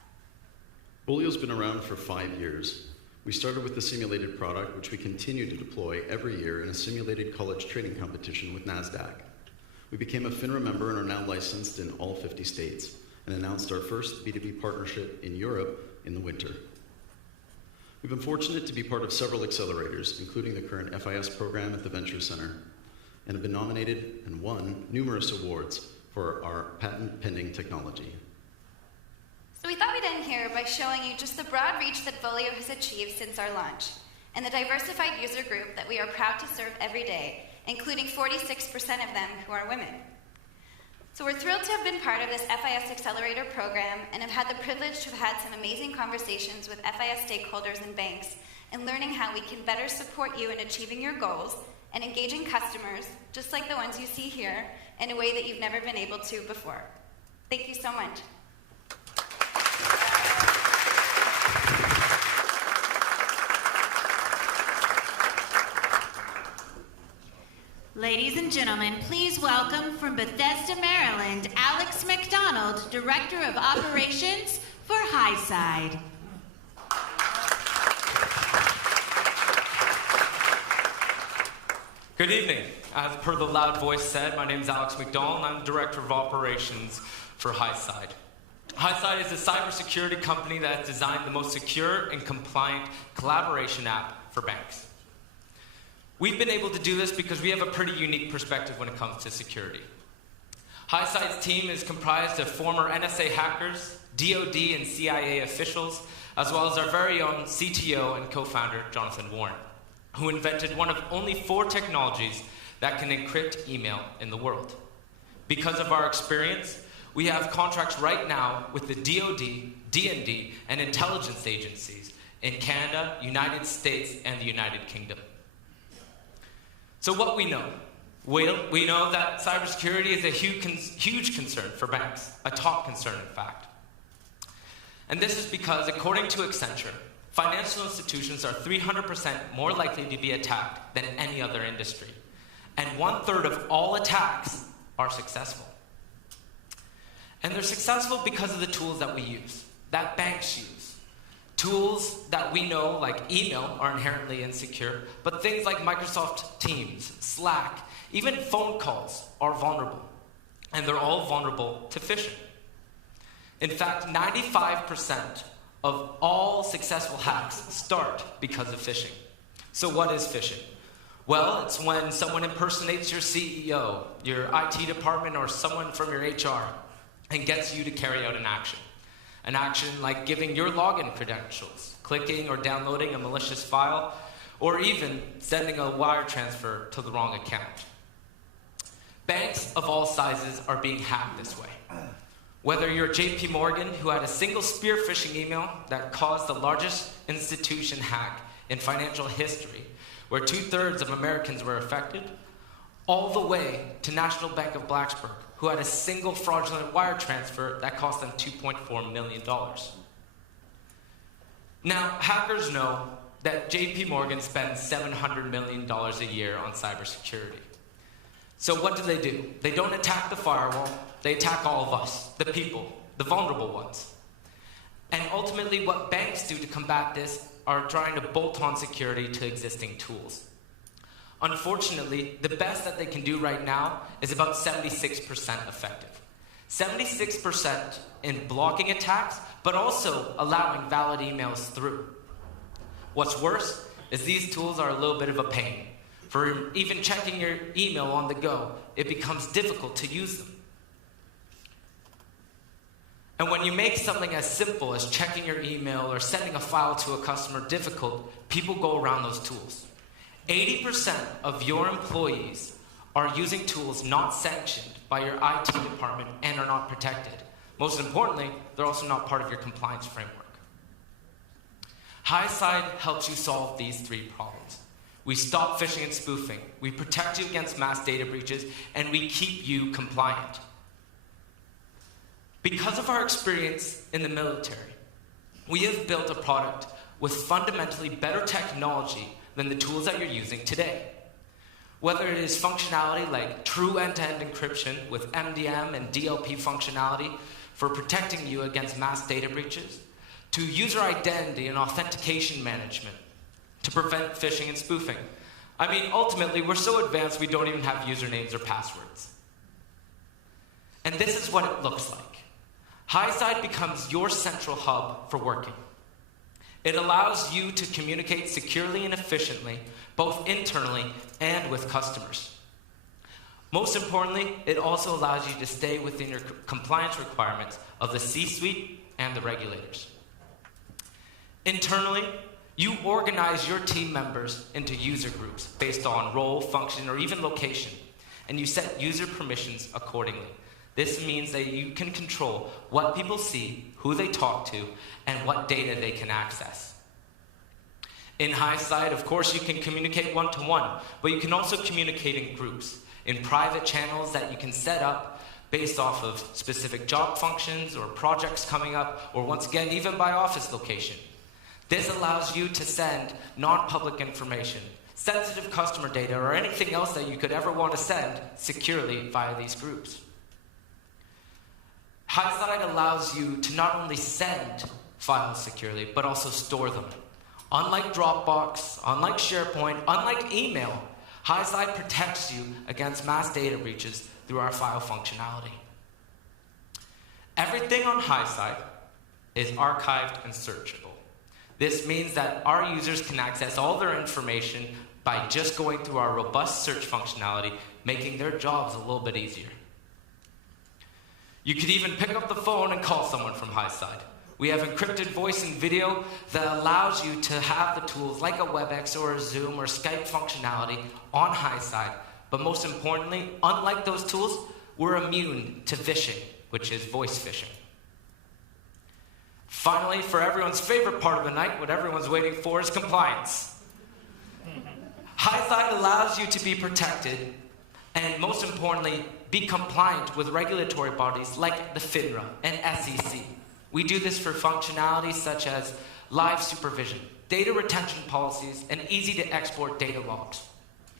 Bolio's been around for 5 years. We started with the simulated product, which we continue to deploy every year in a simulated college trading competition with NASDAQ. We became a FINRA member and are now licensed in all 50 states and announced our first B2B partnership in Europe in the winter. We've been fortunate to be part of several accelerators, including the current FIS program at the Venture Center, and have been nominated and won numerous awards for our patent-pending technology. So we thought we'd end here by showing you just the broad reach that Bolio has achieved since our launch, and the diversified user group that we are proud to serve every day, including 46% of them who are women. So we're thrilled to have been part of this FIS Accelerator program and have had the privilege to have had some amazing conversations with FIS stakeholders and banks and learning how we can better support you in achieving your goals and engaging customers, just like the ones you see here, in a way that you've never been able to before. Thank you so much. Ladies and gentlemen, please welcome from Bethesda, Maryland, Alex McDonald, Director of Operations for Highside. Good evening. As per the loud voice said, my name is Alex McDonald, and I'm the Director of Operations for Highside. Highside is a cybersecurity company that has designed the most secure and compliant collaboration app for banks. We've been able to do this because we have a pretty unique perspective when it comes to security. Highside's team is comprised of former NSA hackers, DoD and CIA officials, as well as our very own CTO and co-founder, Jonathan Warren, who invented one of only 4 technologies that can encrypt email in the world. Because of our experience, we have contracts right now with the DoD, D&D, and intelligence agencies in Canada, United States, and the United Kingdom. So what we know? We know that cybersecurity is a huge concern for banks, a top concern in fact. And this is because, according to Accenture, financial institutions are 300% more likely to be attacked than any other industry. And 1/3 of all attacks are successful. And they're successful because of the tools that we use, that banks use. Tools that we know, like email, are inherently insecure, but things like Microsoft Teams, Slack, even phone calls are vulnerable. And they're all vulnerable to phishing. In fact, 95% of all successful hacks start because of phishing. So what is phishing? Well, it's when someone impersonates your CEO, your IT department, or someone from your HR and gets you to carry out an action. An action like giving your login credentials, clicking or downloading a malicious file, or even sending a wire transfer to the wrong account. Banks of all sizes are being hacked this way. Whether you're JP Morgan, who had a single spear phishing email that caused the largest institution hack in financial history, where 2/3 of Americans were affected, all the way to National Bank of Blacksburg, who had a single fraudulent wire transfer that cost them $2.4 million. Now, hackers know that JP Morgan spends $700 million a year on cybersecurity. So what do? They don't attack the firewall, they attack all of us, the people, the vulnerable ones. And ultimately what banks do to combat this are trying to bolt on security to existing tools. Unfortunately, the best that they can do right now is about 76% effective. 76% in blocking attacks, but also allowing valid emails through. What's worse is these tools are a little bit of a pain. For even checking your email on the go, it becomes difficult to use them. And when you make something as simple as checking your email or sending a file to a customer difficult, people go around those tools. 80% of your employees are using tools not sanctioned by your IT department and are not protected. Most importantly, they're also not part of your compliance framework. Highside helps you solve these 3 problems. We stop phishing and spoofing, we protect you against mass data breaches, and we keep you compliant. Because of our experience in the military, we have built a product with fundamentally better technology than the tools that you're using today. Whether it is functionality like true end-to-end encryption with MDM and DLP functionality for protecting you against mass data breaches, to user identity and authentication management to prevent phishing and spoofing. I mean, ultimately, we're so advanced we don't even have usernames or passwords. And this is what it looks like. Highside becomes your central hub for working. It allows you to communicate securely and efficiently, both internally and with customers. Most importantly, it also allows you to stay within your compliance requirements of the C-suite and the regulators. Internally, you organize your team members into user groups based on role, function, or even location, and you set user permissions accordingly. This means that you can control what people see, who they talk to, and what data they can access. In Highside, of course, you can communicate one-to-one, but you can also communicate in groups, in private channels that you can set up based off of specific job functions or projects coming up, or once again, even by office location. This allows you to send non-public information, sensitive customer data, or anything else that you could ever want to send securely via these groups. Highside allows you to not only send files securely, but also store them. Unlike Dropbox, unlike SharePoint, unlike email, Highside protects you against mass data breaches through our file functionality. Everything on Highside is archived and searchable. This means that our users can access all their information by just going through our robust search functionality, making their jobs a little bit easier. You could even pick up the phone and call someone from Highside. We have encrypted voice and video that allows you to have the tools like a WebEx or a Zoom or Skype functionality on Highside. But most importantly, unlike those tools, we're immune to phishing, which is voice phishing. Finally, for everyone's favorite part of the night, what everyone's waiting for is compliance. Highside allows you to be protected and, most importantly, be compliant with regulatory bodies like the FINRA and SEC. We do this for functionalities such as live supervision, data retention policies, and easy-to-export data logs.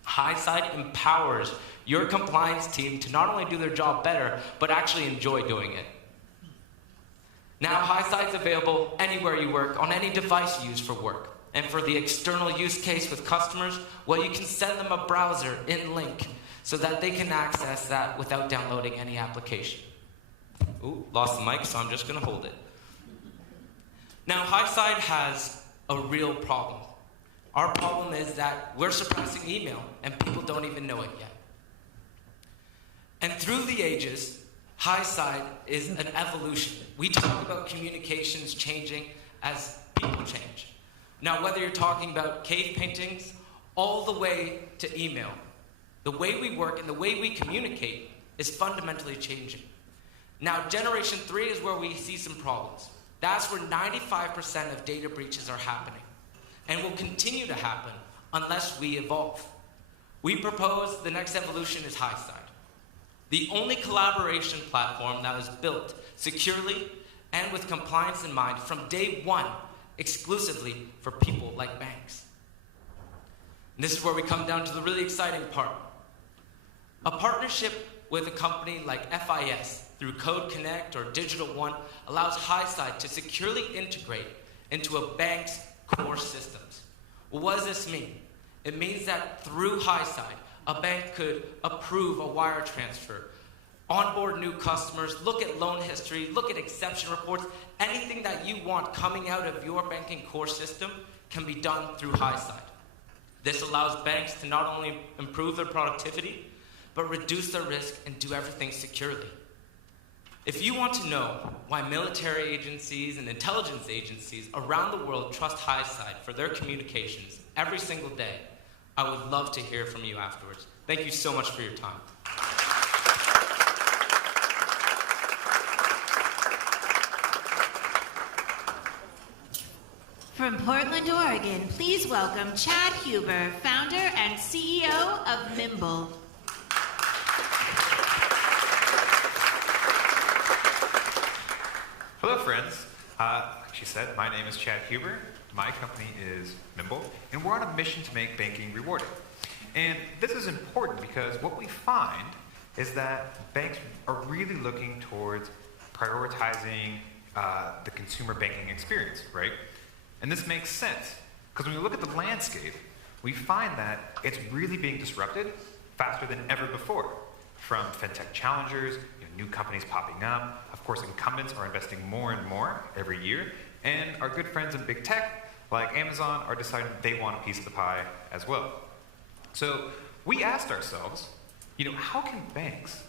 Highside empowers your compliance team to not only do their job better, but actually enjoy doing it. Now, Highside's available anywhere you work, on any device you use for work. And for the external use case with customers, well, you can send them a browser in link so that they can access that without downloading any application. Ooh, lost the mic, so I'm just going to hold it. Now, Highside has a real problem. Our problem is that we're suppressing email, and people don't even know it yet. And through the ages, Highside is an evolution. We talk about communications changing as people change. Now, whether you're talking about cave paintings all the way to email, the way we work and the way we communicate is fundamentally changing. Now, Generation 3 is where we see some problems. That's where 95% of data breaches are happening and will continue to happen unless we evolve. We propose the next evolution is Highside, the only collaboration platform that was built securely and with compliance in mind from day one, exclusively for people like banks. And this is where we come down to the really exciting part. A partnership with a company like FIS through Code Connect or Digital One allows Highside to securely integrate into a bank's core systems. Well, what does this mean? It means that through Highside, a bank could approve a wire transfer, onboard new customers, look at loan history, look at exception reports. Anything that you want coming out of your banking core system can be done through Highside. This allows banks to not only improve their productivity, but reduce their risk and do everything securely. If you want to know why military agencies and intelligence agencies around the world trust Highside for their communications every single day, I would love to hear from you afterwards. Thank you so much for your time. From Portland, Oregon, please welcome Chad Huber, founder and CEO of Nimble. Hello, friends. Like she said, my name is Chad Huber. My company is Nimble, and we're on a mission to make banking rewarding. And this is important because what we find is that banks are really looking towards prioritizing the consumer banking experience, right? And this makes sense, because when we look at the landscape, we find that it's really being disrupted faster than ever before. From fintech challengers, new companies popping up, of course incumbents are investing more and more every year, and our good friends in big tech, like Amazon, are deciding they want a piece of the pie as well. So we asked ourselves, how can banks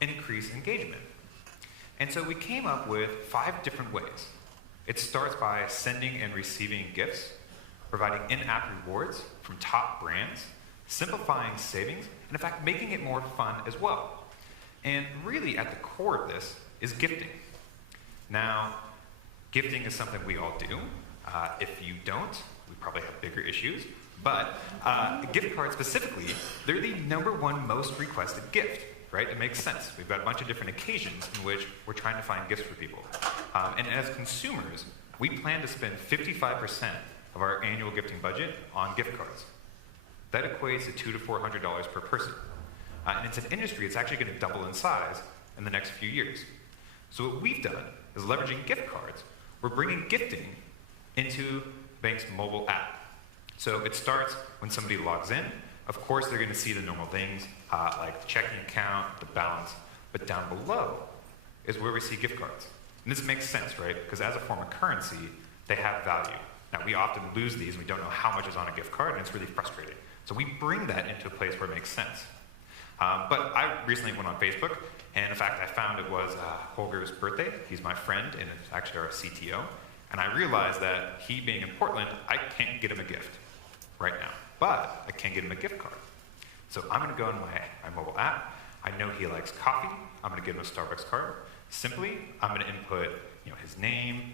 increase engagement? And so we came up with 5 different ways. It starts by sending and receiving gifts, providing in-app rewards from top brands, simplifying savings, and in fact, making it more fun as well. And really at the core of this is gifting. Now, gifting is something we all do. If you don't, we probably have bigger issues. But gift cards specifically, they're the #1 most requested gift, right? It makes sense. We've got a bunch of different occasions in which we're trying to find gifts for people. And as consumers, we plan to spend 55% of our annual gifting budget on gift cards. That equates to $200 to $400 per person. And it's an industry that's actually going to double in size in the next few years. So what we've done is leveraging gift cards, we're bringing gifting into the bank's mobile app. So it starts when somebody logs in. Of course, they're going to see the normal things like the checking account, the balance, but down below is where we see gift cards. And this makes sense, right? Because as a form of currency, they have value. Now, we often lose these, and we don't know how much is on a gift card, and it's really frustrating. So we bring that into a place where it makes sense. But I recently went on Facebook, and in fact, I found it was Holger's birthday. He's my friend, and it's actually our CTO. And I realized that he being in Portland, I can't get him a gift right now, but I can get him a gift card. So I'm going to go on my mobile app. I know he likes coffee. I'm going to give him a Starbucks card. Simply, I'm going to input his name,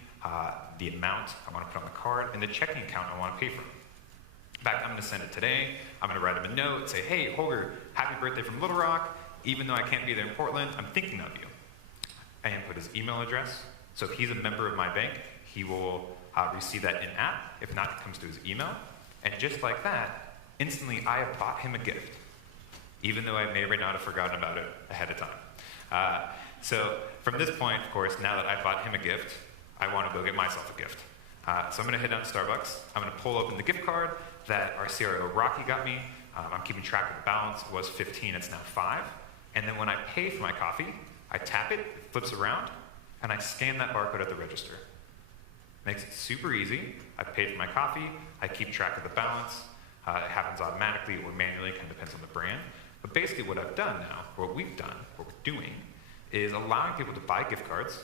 the amount I want to put on the card, and the checking account I want to pay for. In fact, I'm going to send it today. I'm going to write him a note, say, hey, Holger, happy birthday from Little Rock. Even though I can't be there in Portland, I'm thinking of you. I input his email address. So if he's a member of my bank, he will receive that in-app. If not, it comes to his email. And just like that, instantly I have bought him a gift, even though I may or may not have forgotten about it ahead of time. So from this point, of course, now that I bought him a gift, I want to go get myself a gift. So I'm going to head down to Starbucks. I'm going to pull open the gift card that our CRO Rocky got me. I'm keeping track of the balance. It was 15, it's now 5. And then when I pay for my coffee, I tap it, it flips around, and I scan that barcode at the register. Makes it super easy. I paid for my coffee. I keep track of the balance. It happens automatically or manually, kind of depends on the brand. But basically what I've done now, or what we've done, what we're doing, is allowing people to buy gift cards,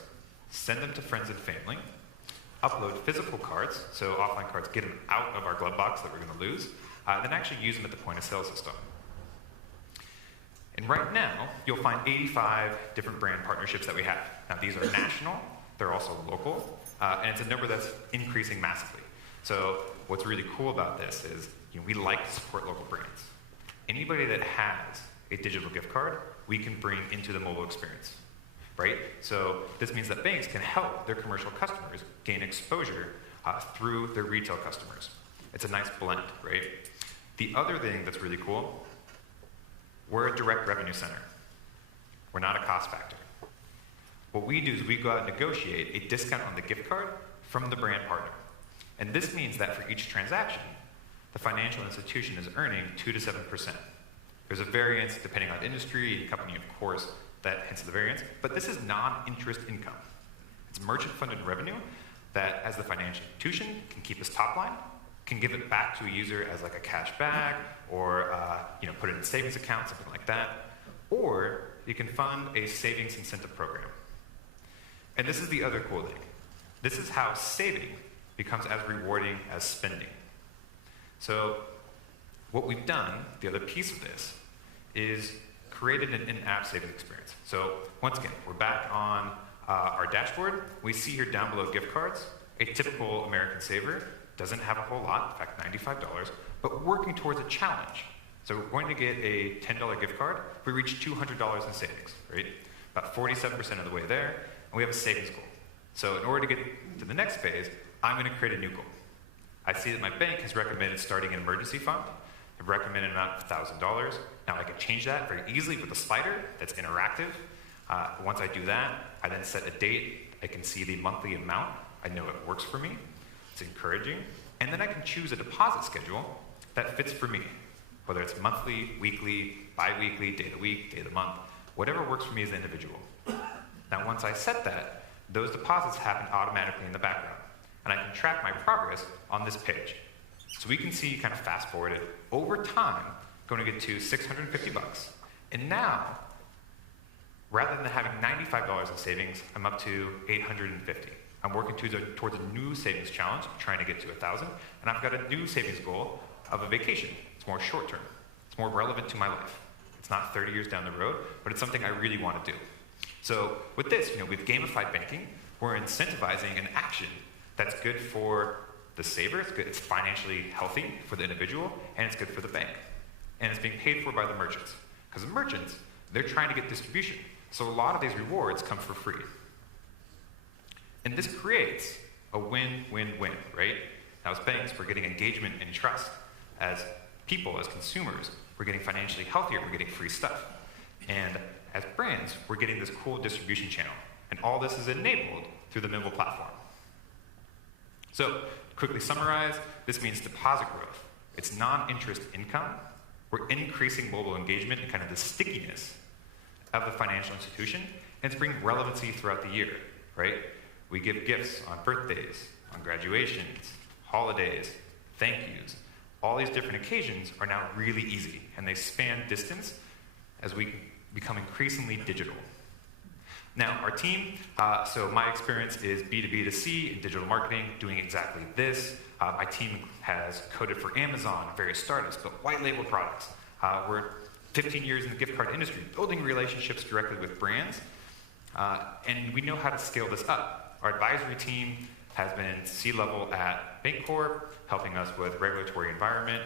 send them to friends and family, upload physical cards, so offline cards, get them out of our glove box that we're going to lose, then actually use them at the point of sale system. And right now, you'll find 85 different brand partnerships that we have. Now, these are national, they're also local, and it's a number that's increasing massively. So what's really cool about this is we like to support local brands. Anybody that has a digital gift card, we can bring into the mobile experience, right? So this means that banks can help their commercial customers gain exposure through their retail customers. It's a nice blend, right? The other thing that's really cool, we're a direct revenue center. We're not a cost factor. What we do is we go out and negotiate a discount on the gift card from the brand partner. And this means that for each transaction, the financial institution is earning 2 to 7%. There's a variance depending on industry and company, of course, that hence the variance, but this is non-interest income. It's merchant-funded revenue that, as the financial institution, can keep us top line, can give it back to a user as like a cash back, or put it in a savings account, something like that, or you can fund a savings incentive program. And this is the other cool thing. This is how saving becomes as rewarding as spending. So what we've done, the other piece of this, is created an in-app savings experience. So once again, we're back on our dashboard. We see here down below gift cards. A typical American saver doesn't have a whole lot, in fact, $95, but working towards a challenge. So we're going to get a $10 gift card. We reach $200 in savings, right? About 47% of the way there, and we have a savings goal. So in order to get to the next phase, I'm going to create a new goal. I see that my bank has recommended starting an emergency fund. They've recommended an amount of $1,000. Now I can change that very easily with a slider that's interactive. Once I do that, I then set a date. I can see the monthly amount. I know it works for me. It's encouraging. And then I can choose a deposit schedule that fits for me, whether it's monthly, weekly, bi-weekly, day of the week, day of the month, whatever works for me as an individual. Now once I set that, those deposits happen automatically in the background. And I can track my progress on this page. So we can see, kind of fast forwarded, over time, going to get to $650. And now, rather than having $95 in savings, I'm up to $850. I'm working towards a new savings challenge, trying to get to $1,000. And I've got a new savings goal of a vacation. It's more short term. It's more relevant to my life. It's not 30 years down the road, but it's something I really want to do. So with this, we've gamified banking. We're incentivizing an action that's good for the saver, it's financially healthy for the individual, and it's good for the bank. And it's being paid for by the merchants. Because the merchants, they're trying to get distribution. So a lot of these rewards come for free. And this creates a win-win-win, right? Now as banks, we're getting engagement and trust. As people, as consumers, we're getting financially healthier, we're getting free stuff. And as brands, we're getting this cool distribution channel. And all this is enabled through the Nimble platform. So, quickly summarize, this means deposit growth. It's non-interest income We're increasing mobile engagement and kind of the stickiness of the financial institution, and it's bringing relevancy throughout the year, right? We give gifts on birthdays, on graduations, holidays, thank yous. All these different occasions are now really easy, and they span distance as we become increasingly digital. Now, our team, so my experience is B2B2C in digital marketing, doing exactly this. My team has coded for Amazon, various startups, but white label products. We're 15 years in the gift card industry, building relationships directly with brands, and we know how to scale this up. Our advisory team has been C-level at Bancorp, helping us with regulatory environment,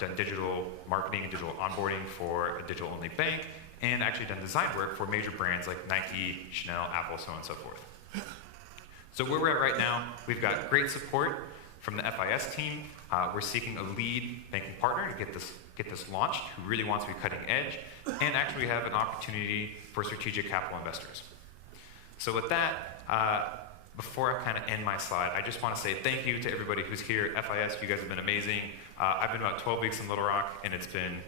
done digital marketing and digital onboarding for a digital-only bank, and actually done design work for major brands like Nike, Chanel, Apple, so on and so forth. So where we're at right now, we've got great support from the FIS team. We're seeking a lead banking partner to get this launched, who really wants to be cutting edge, and actually we have an opportunity for strategic capital investors. So with that, before I kind of end my slide, I just want to say thank you to everybody who's here at FIS. You guys have been amazing. I've been about 12 weeks in Little Rock, and it's been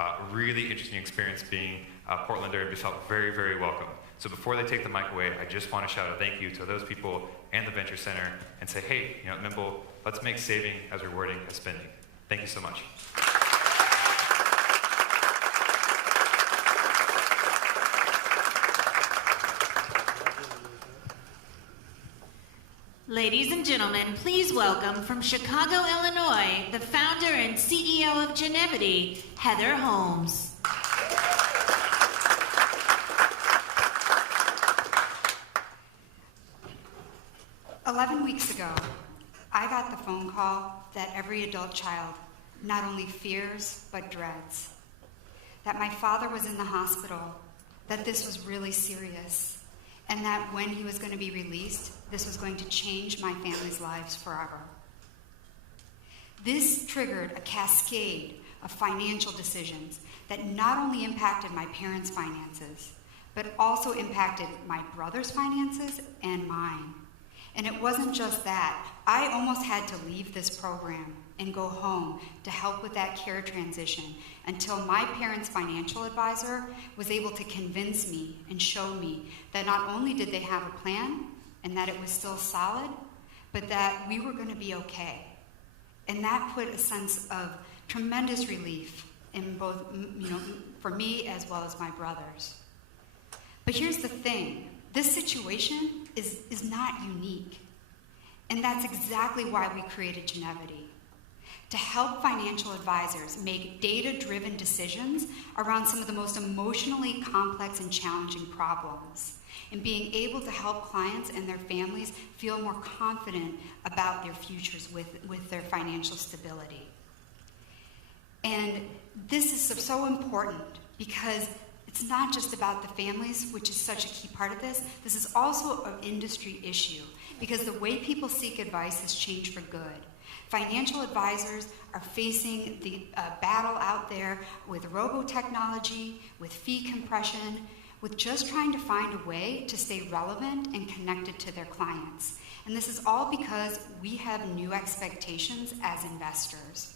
a really interesting experience being a Portlander, and we felt very, very welcome. So before they take the mic away, I just want to shout a thank you to those people and the Venture Center and say, hey, you know, Nimble, let's make saving as rewarding as spending. Thank you so much. Ladies and gentlemen, please welcome from Chicago, Illinois, the founder and CEO of Genuity, Heather Holmes. "11 weeks ago, I got the phone call that every adult child not only fears but dreads. That my father was in the hospital, that this was really serious, and that when he was going to be released, this was going to change my family's lives forever. This triggered a cascade of financial decisions that not only impacted my parents' finances, but also impacted my brother's finances and mine. And it wasn't just that. I almost had to leave this program and go home to help with that care transition until my parents' financial advisor was able to convince me and show me that not only did they have a plan and that it was still solid, but that we were going to be okay. And that put a sense of tremendous relief in both, for me as well as my brothers. But here's the thing. This situation is not unique. And that's exactly why we created Genuity. To help financial advisors make data-driven decisions around some of the most emotionally complex and challenging problems, and being able to help clients and their families feel more confident about their futures with their financial stability. And this is so important because it's not just about the families, which is such a key part of this. This is also an industry issue because the way people seek advice has changed for good. Financial advisors are facing the battle out there with robo-technology, with fee compression, with just trying to find a way to stay relevant and connected to their clients. And this is all because we have new expectations as investors.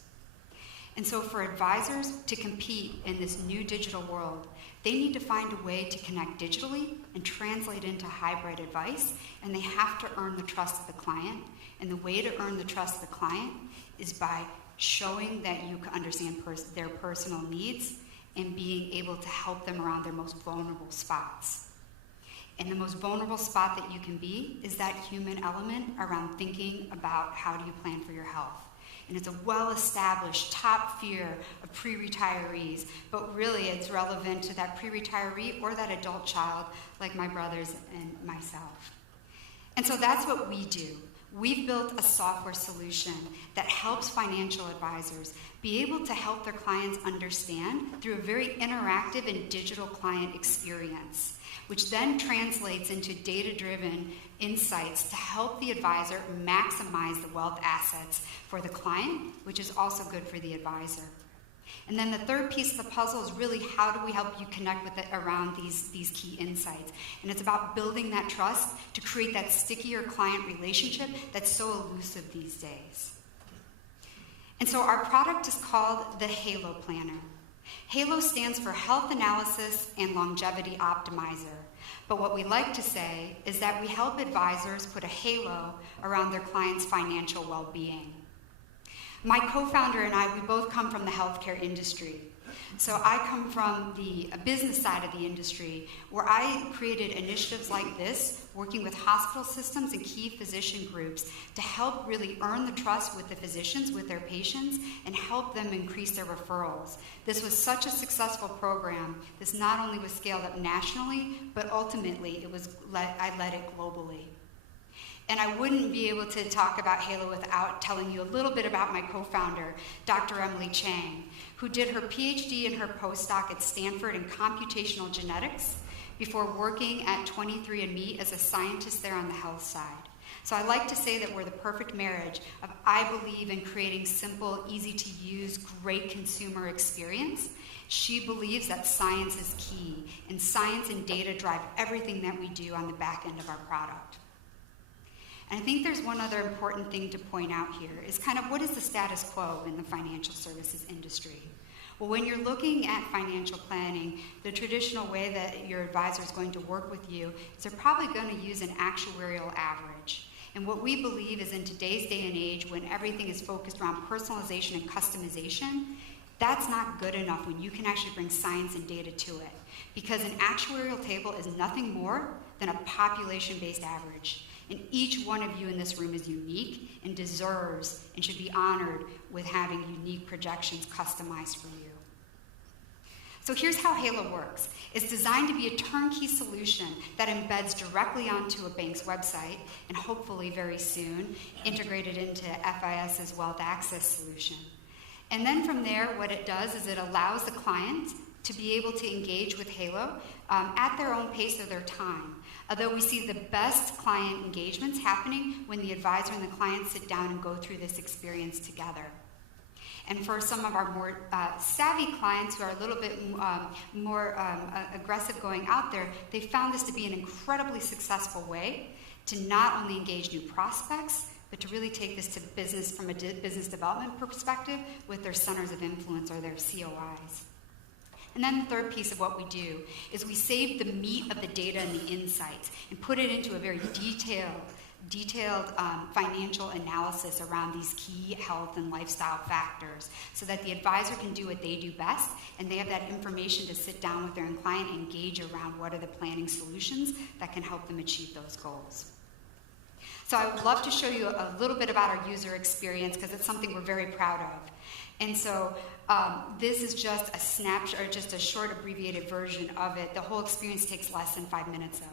And so for advisors to compete in this new digital world, they need to find a way to connect digitally and translate into hybrid advice, and they have to earn the trust of the client. And the way to earn the trust of the client is by showing that you can understand their personal needs and being able to help them around their most vulnerable spots. And the most vulnerable spot that you can be is that human element around thinking about how do you plan for your health. And it's a well-established top fear of pre-retirees, but really it's relevant to that pre-retiree or that adult child like my brothers and myself. And so that's what we do. We've built a software solution that helps financial advisors be able to help their clients understand through a very interactive and digital client experience, which then translates into data-driven insights to help the advisor maximize the wealth assets for the client, which is also good for the advisor. And then the third piece of the puzzle is really how do we help you connect with it around these key insights. And it's about building that trust to create that stickier client relationship that's so elusive these days. And so our product is called the Halo Planner. Halo stands for Health Analysis and Longevity Optimizer. But what we like to say is that we help advisors put a halo around their clients' financial well-being. My co-founder and I, we both come from the healthcare industry. So I come from the business side of the industry, where I created initiatives like this, working with hospital systems and key physician groups to help really earn the trust with the physicians, with their patients, and help them increase their referrals. This was such a successful program. This not only was scaled up nationally, but ultimately I led it globally. And I wouldn't be able to talk about Halo without telling you a little bit about my co-founder, Dr. Emily Chang, who did her PhD and her postdoc at Stanford in computational genetics before working at 23andMe as a scientist there on the health side. So I like to say that we're the perfect marriage of I believe in creating simple, easy to use, great consumer experience. She believes that science is key, and science and data drive everything that we do on the back end of our product. And I think there's one other important thing to point out here is kind of what is the status quo in the financial services industry? Well, when you're looking at financial planning, the traditional way that your advisor is going to work with you is they're probably going to use an actuarial average. And what we believe is in today's day and age, when everything is focused around personalization and customization, that's not good enough when you can actually bring science and data to it. Because an actuarial table is nothing more than a population-based average. And each one of you in this room is unique and deserves and should be honored with having unique projections customized for you. So here's how Halo works. It's designed to be a turnkey solution that embeds directly onto a bank's website and hopefully very soon integrated into FIS's Wealth Access solution. And then from there, what it does is it allows the client to be able to engage with Halo at their own pace of their time. Although we see the best client engagements happening when the advisor and the client sit down and go through this experience together. And for some of our more savvy clients who are a little bit more aggressive going out there, they found this to be an incredibly successful way to not only engage new prospects, but to really take this to business from a business development perspective with their centers of influence or their COIs. And then the third piece of what we do is we save the meat of the data and the insights and put it into a very detailed financial analysis around these key health and lifestyle factors so that the advisor can do what they do best and they have that information to sit down with their client and engage around what are the planning solutions that can help them achieve those goals. So I would love to show you a little bit about our user experience because it's something we're very proud of. And so this is just a snapshot, or just a short abbreviated version of it. The whole experience takes less than 5 minutes though.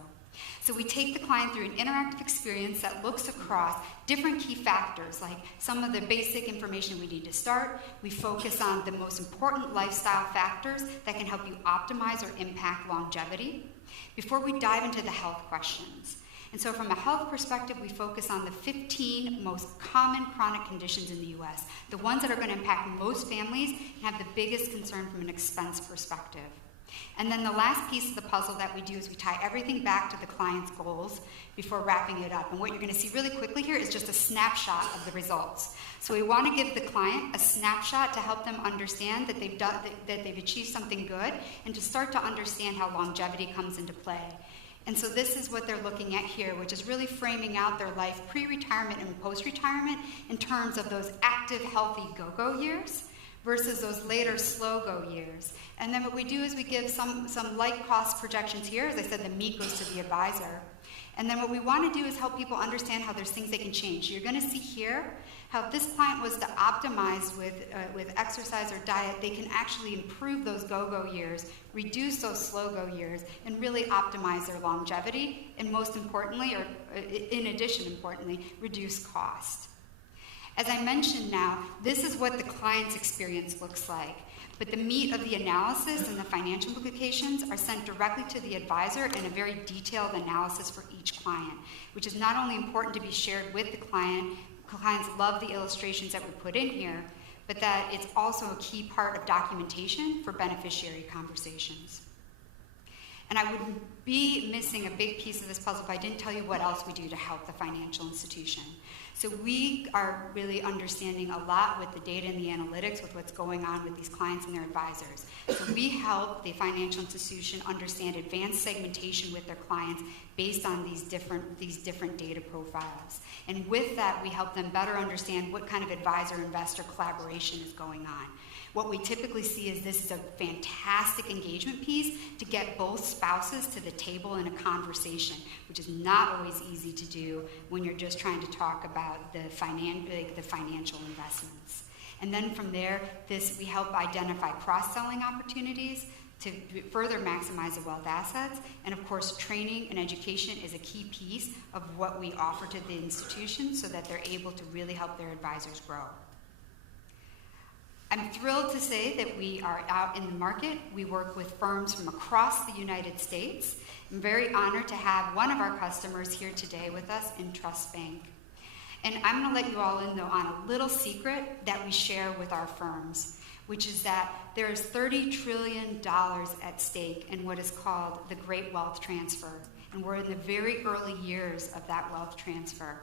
So we take the client through an interactive experience that looks across different key factors, like some of the basic information we need to start. We focus on the most important lifestyle factors that can help you optimize or impact longevity before we dive into the health questions. And so from a health perspective, we focus on the 15 most common chronic conditions in the US, the ones that are going to impact most families and have the biggest concern from an expense perspective. And then the last piece of the puzzle that we do is we tie everything back to the client's goals before wrapping it up. And what you're going to see really quickly here is just a snapshot of the results. So we want to give the client a snapshot to help them understand that they've achieved something good and to start to understand how longevity comes into play. And so this is what they're looking at here, which is really framing out their life pre-retirement and post-retirement in terms of those active, healthy go-go years versus those later slow-go years. And then what we do is we give some light cost projections here. As I said, the meat goes to the advisor. And then what we want to do is help people understand how there's things they can change. So you're going to see here how if this client was to optimize with exercise or diet, they can actually improve those go-go years, reduce those slow-go years, and really optimize their longevity, and most importantly, or in addition, importantly, reduce cost. As I mentioned now, this is what the client's experience looks like. But the meat of the analysis and the financial implications are sent directly to the advisor in a very detailed analysis for each client, which is not only important to be shared with the client. Clients love the illustrations that we put in here, but that it's also a key part of documentation for beneficiary conversations. And I would be missing a big piece of this puzzle if I didn't tell you what else we do to help the financial institution. So we are really understanding a lot with the data and the analytics with what's going on with these clients and their advisors. So we help the financial institution understand advanced segmentation with their clients based on these different data profiles. And with that, we help them better understand what kind of advisor-investor collaboration is going on. What we typically see is this is a fantastic engagement piece to get both spouses to the table in a conversation, which is not always easy to do when you're just trying to talk about the financial investments. And then from there, we help identify cross-selling opportunities to further maximize the wealth assets. And of course, training and education is a key piece of what we offer to the institution so that they're able to really help their advisors grow. I'm thrilled to say that we are out in the market. We work with firms from across the United States. I'm very honored to have one of our customers here today with us in Trust Bank. And I'm going to let you all in, though, on a little secret that we share with our firms, which is that there is $30 trillion at stake in what is called the Great Wealth Transfer. And we're in the very early years of that wealth transfer.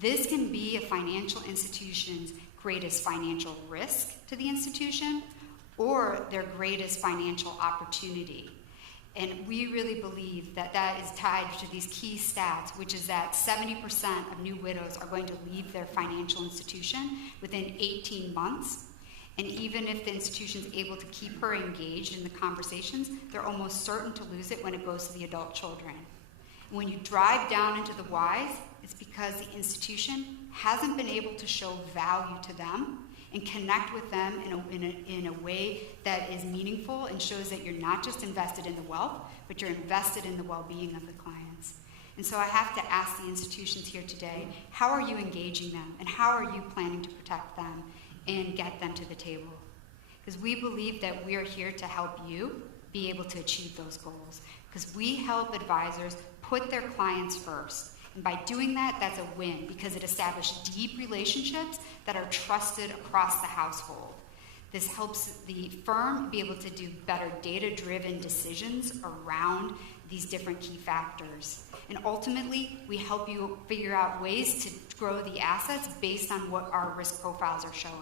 This can be a financial institution's greatest financial risk to the institution or their greatest financial opportunity. And we really believe that that is tied to these key stats, which is that 70% of new widows are going to leave their financial institution within 18 months. And even if the institution is able to keep her engaged in the conversations, they're almost certain to lose it when it goes to the adult children. And when you drive down into the whys, it's because the institution hasn't been able to show value to them and connect with them in a way that is meaningful and shows that you're not just invested in the wealth, but you're invested in the well-being of the clients. And so I have to ask the institutions here today, how are you engaging them and how are you planning to protect them and get them to the table? Because we believe that we are here to help you be able to achieve those goals. Because we help advisors put their clients first. And by doing that, that's a win because it established deep relationships that are trusted across the household. This helps the firm be able to do better data-driven decisions around these different key factors. And ultimately, we help you figure out ways to grow the assets based on what our risk profiles are showing.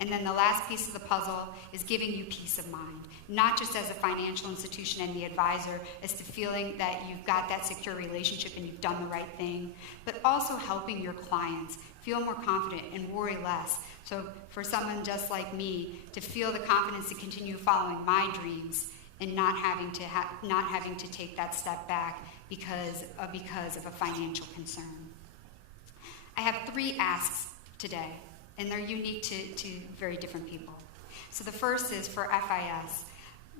And then the last piece of the puzzle is giving you peace of mind, not just as a financial institution and the advisor as to feeling that you've got that secure relationship and you've done the right thing, but also helping your clients feel more confident and worry less. So for someone just like me to feel the confidence to continue following my dreams and not having to take that step back because of a financial concern. I have 3 asks today, and they're unique to very different people. So the first is for FIS.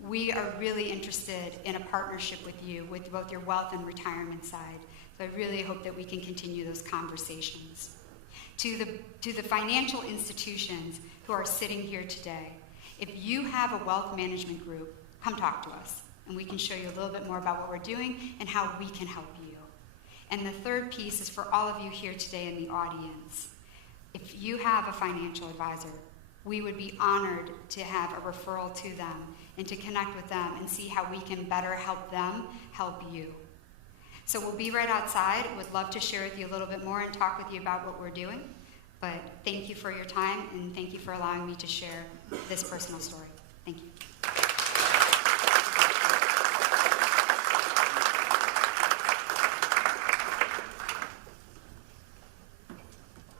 We are really interested in a partnership with you with both your wealth and retirement side. So I really hope that we can continue those conversations. To the financial institutions who are sitting here today, if you have a wealth management group, come talk to us, and we can show you a little bit more about what we're doing and how we can help you. And the third piece is for all of you here today in the audience. If you have a financial advisor, we would be honored to have a referral to them and to connect with them and see how we can better help them help you. So we'll be right outside. Would love to share with you a little bit more and talk with you about what we're doing. But thank you for your time, and thank you for allowing me to share this personal story. Thank you.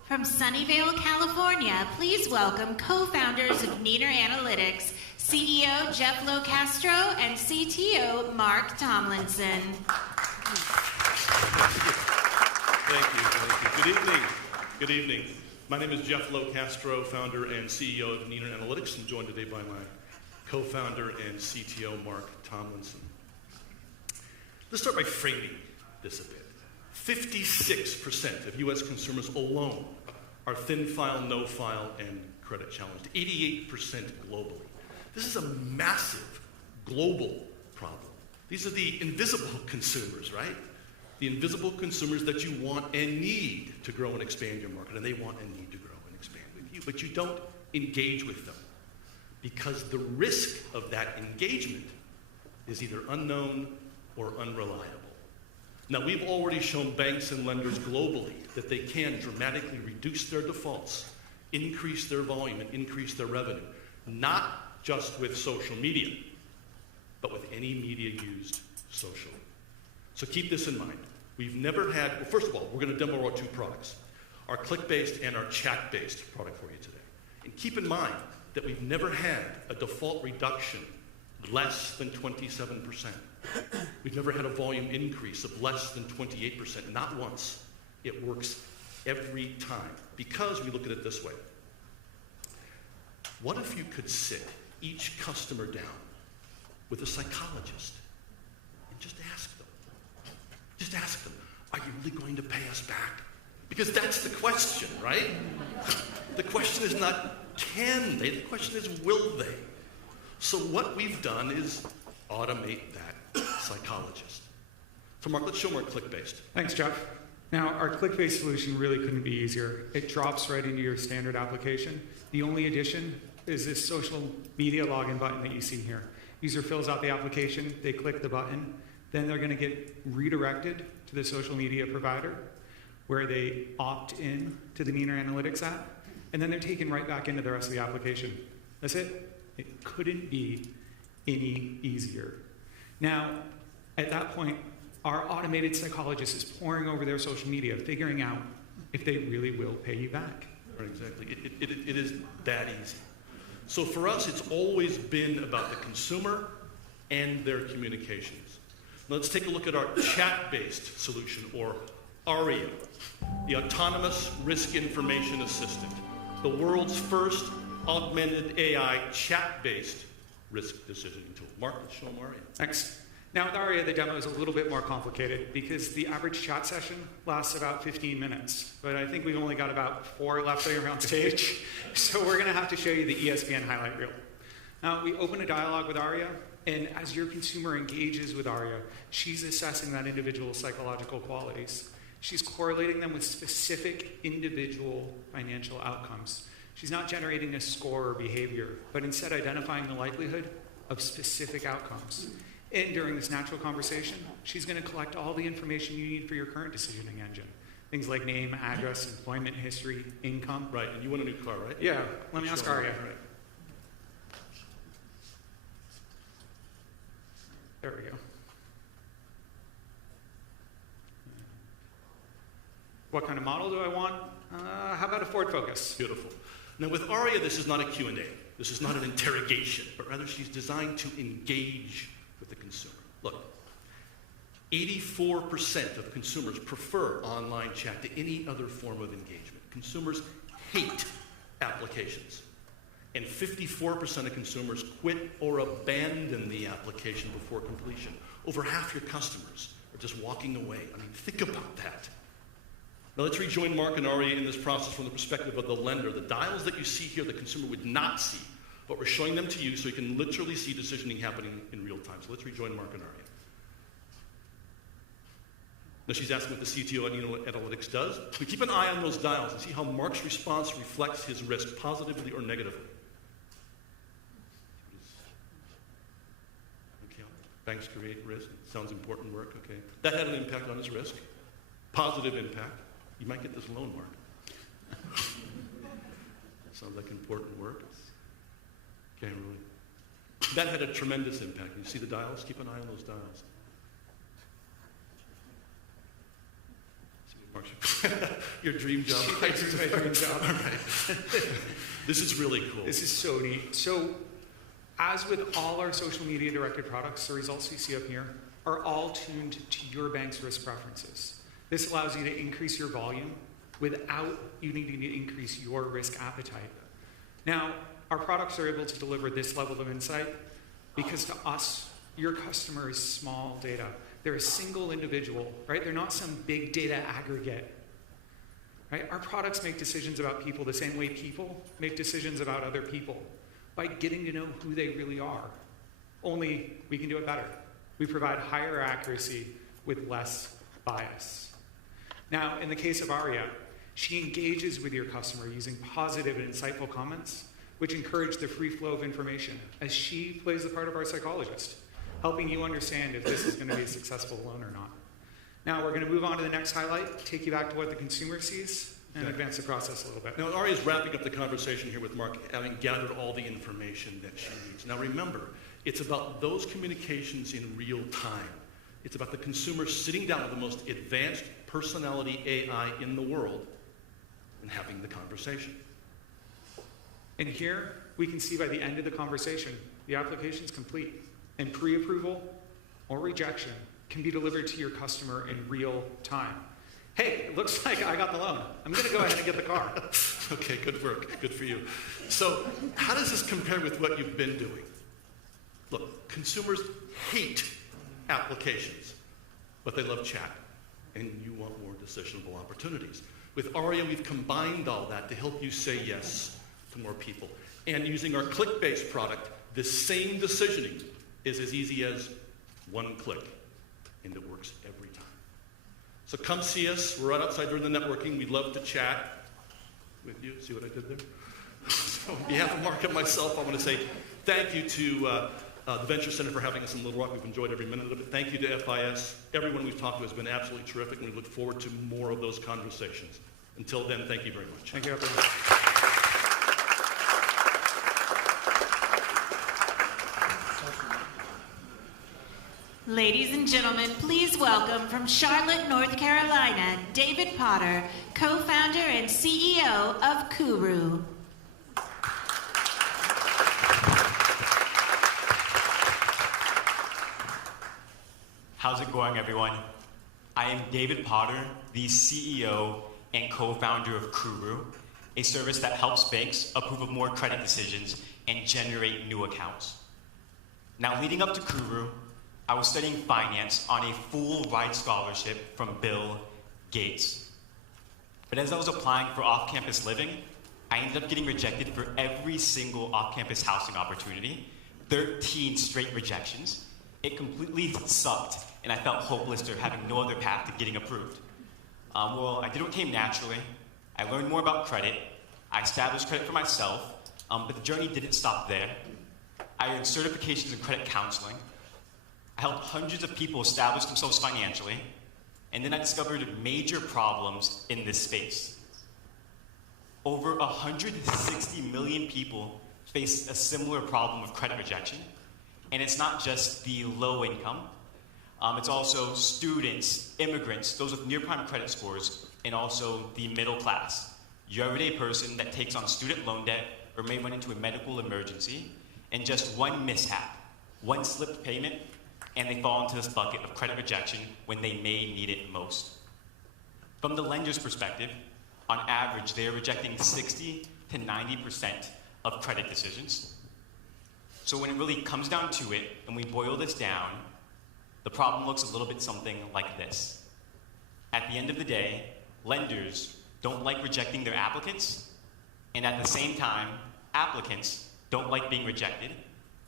From Sunnyvale, California, please welcome co-founders of Neener Analytics, CEO Jeff Locastro and CTO Mark Tomlinson. Thank you. Good evening. My name is Jeff Locastro, founder and CEO of Neener Analytics. I'm joined today by my co-founder and CTO, Mark Tomlinson. Let's start by framing this a bit. 56% of U.S. consumers alone are thin file, no file, and credit challenged. 88% globally. This is a massive global problem. These are the invisible consumers, right? The invisible consumers that you want and need to grow and expand your market, and they want and need to grow and expand with you, but you don't engage with them because the risk of that engagement is either unknown or unreliable. Now, we've already shown banks and lenders globally that they can dramatically reduce their defaults, increase their volume, and increase their revenue, not just with social media, but with any media used socially. So keep this in mind. We've never had, well, first of all, we're going to demo our two products, our click-based and our chat-based product for you today. And keep in mind that we've never had a default reduction less than 27%. We've never had a volume increase of less than 28%, not once. It works every time because we look at it this way. What if you could sit each customer down with a psychologist and just ask them, are you really going to pay us back? Because that's the question, right? The question is not can they, the question is will they? So what we've done is automate that psychologist. So Mark, let's show more click-based. Thanks, Jeff. Now, our click-based solution really couldn't be easier. It drops right into your standard application. The only addition is this social media login button that you see here. User fills out the application, they click the button, then they're going to get redirected to the social media provider where they opt in to the Neener Analytics app, and then they're taken right back into the rest of the application. That's it. It couldn't be any easier. Now, at that point, our automated psychologist is poring over their social media, figuring out if they really will pay you back. Right, exactly. It is that easy. So for us, it's always been about the consumer and their communications. Now let's take a look at our chat-based solution, or ARIA, the Autonomous Risk Information Assistant, the world's first augmented AI chat-based risk decisioning tool. Mark, let's show them ARIA. Thanks. Now with ARIA, the demo is a little bit more complicated because the average chat session lasts about 15 minutes, but I think we've only got about 4 left around stage, so we're going to have to show you the ESPN highlight reel. Now, we open a dialogue with ARIA, and as your consumer engages with ARIA, she's assessing that individual's psychological qualities. She's correlating them with specific individual financial outcomes. She's not generating a score or behavior, but instead identifying the likelihood of specific outcomes. And during this natural conversation, she's going to collect all the information you need for your current decisioning engine. Things like name, address, employment history, income. Right, and you want a new car, right? Yeah, let me ask Arya. Right. There we go. What kind of model do I want? How about a Ford Focus? Beautiful. Now with Arya, this is not a Q&A. This is not an interrogation, but rather she's designed to engage with the consumer. Look, 84% of consumers prefer online chat to any other form of engagement. Consumers hate applications. And 54% of consumers quit or abandon the application before completion. Over half your customers are just walking away. I mean, think about that. Now let's rejoin Mark and Arya in this process from the perspective of the lender. The dials that you see here, the consumer would not see, but we're showing them to you so you can literally see decisioning happening in real time. So let's rejoin Mark and Arya. Now she's asking what the CTO at Nimble Analytics does. We keep an eye on those dials and see how Mark's response reflects his risk positively or negatively. Okay, banks create risk. Sounds important work, okay. That had an impact on his risk. Positive impact. You might get this loan, Mark. Sounds like important work. Okay, really. That had a tremendous impact. You see the dials? Keep an eye on those dials. Your dream job. My dream job. All right. This is really cool. This is so neat. So, as with all our social media directed products, the results you see up here are all tuned to your bank's risk preferences. This allows you to increase your volume without you needing to increase your risk appetite. Now, our products are able to deliver this level of insight because to us, your customer is small data. They're a single individual, right? They're not some big data aggregate, right? Our products make decisions about people the same way people make decisions about other people by getting to know who they really are. Only we can do it better. We provide higher accuracy with less bias. Now, in the case of Arya, she engages with your customer using positive and insightful comments, which encourage the free flow of information as she plays the part of our psychologist, helping you understand if this is going to be a successful loan or not. Now we're going to move on to the next highlight, take you back to what the consumer sees, and advance the process a little bit. Now, Ari is wrapping up the conversation here with Mark, having gathered all the information that she needs. Now, remember, it's about those communications in real time. It's about the consumer sitting down with the most advanced personality AI in the world and having the conversation. And here, we can see by the end of the conversation, the application is complete, and pre-approval or rejection can be delivered to your customer in real time. Hey, it looks like I got the loan. I'm going to go ahead and get the car. Okay, good work. Good for you. So, how does this compare with what you've been doing? Look, consumers hate applications, but they love chat, and you want more decisionable opportunities. With Aria, we've combined all that to help you say yes to more people. And using our click-based product, the same decisioning is as easy as one click, and it works every time. So come see us. We're right outside during the networking. We'd love to chat with you. See what I did there? So on behalf of Mark and myself, I want to say thank you to the Venture Center for having us in Little Rock. We've enjoyed every minute of it. Thank you to FIS. Everyone we've talked to has been absolutely terrific, and we look forward to more of those conversations. Until then, thank you very much. Thank you. Ladies and gentlemen, please welcome from Charlotte, North Carolina, David Potter, co-founder and CEO of Kuru. How's it going, everyone? I am David Potter, the CEO and co-founder of Kuru, a service that helps banks approve of more credit decisions and generate new accounts. Now, leading up to Kuru, I was studying finance on a full-ride scholarship from Bill Gates. But as I was applying for off-campus living, I ended up getting rejected for every single off-campus housing opportunity, 13 straight rejections. It completely sucked, and I felt hopeless to having no other path to getting approved. Well, I did what came naturally. I learned more about credit. I established credit for myself, but the journey didn't stop there. I earned certifications in credit counseling. I helped hundreds of people establish themselves financially, and then I discovered major problems in this space. Over 160 million people face a similar problem of credit rejection, and it's not just the low income, it's also students, immigrants, those with near-prime credit scores, and also the middle class. Your everyday person that takes on student loan debt or may run into a medical emergency, and just one mishap, one slipped payment, and they fall into this bucket of credit rejection when they may need it most. From the lender's perspective, on average, they are rejecting 60 to 90% of credit decisions. So when it really comes down to it, and we boil this down, the problem looks a little bit something like this. At the end of the day, lenders don't like rejecting their applicants, and at the same time, applicants don't like being rejected.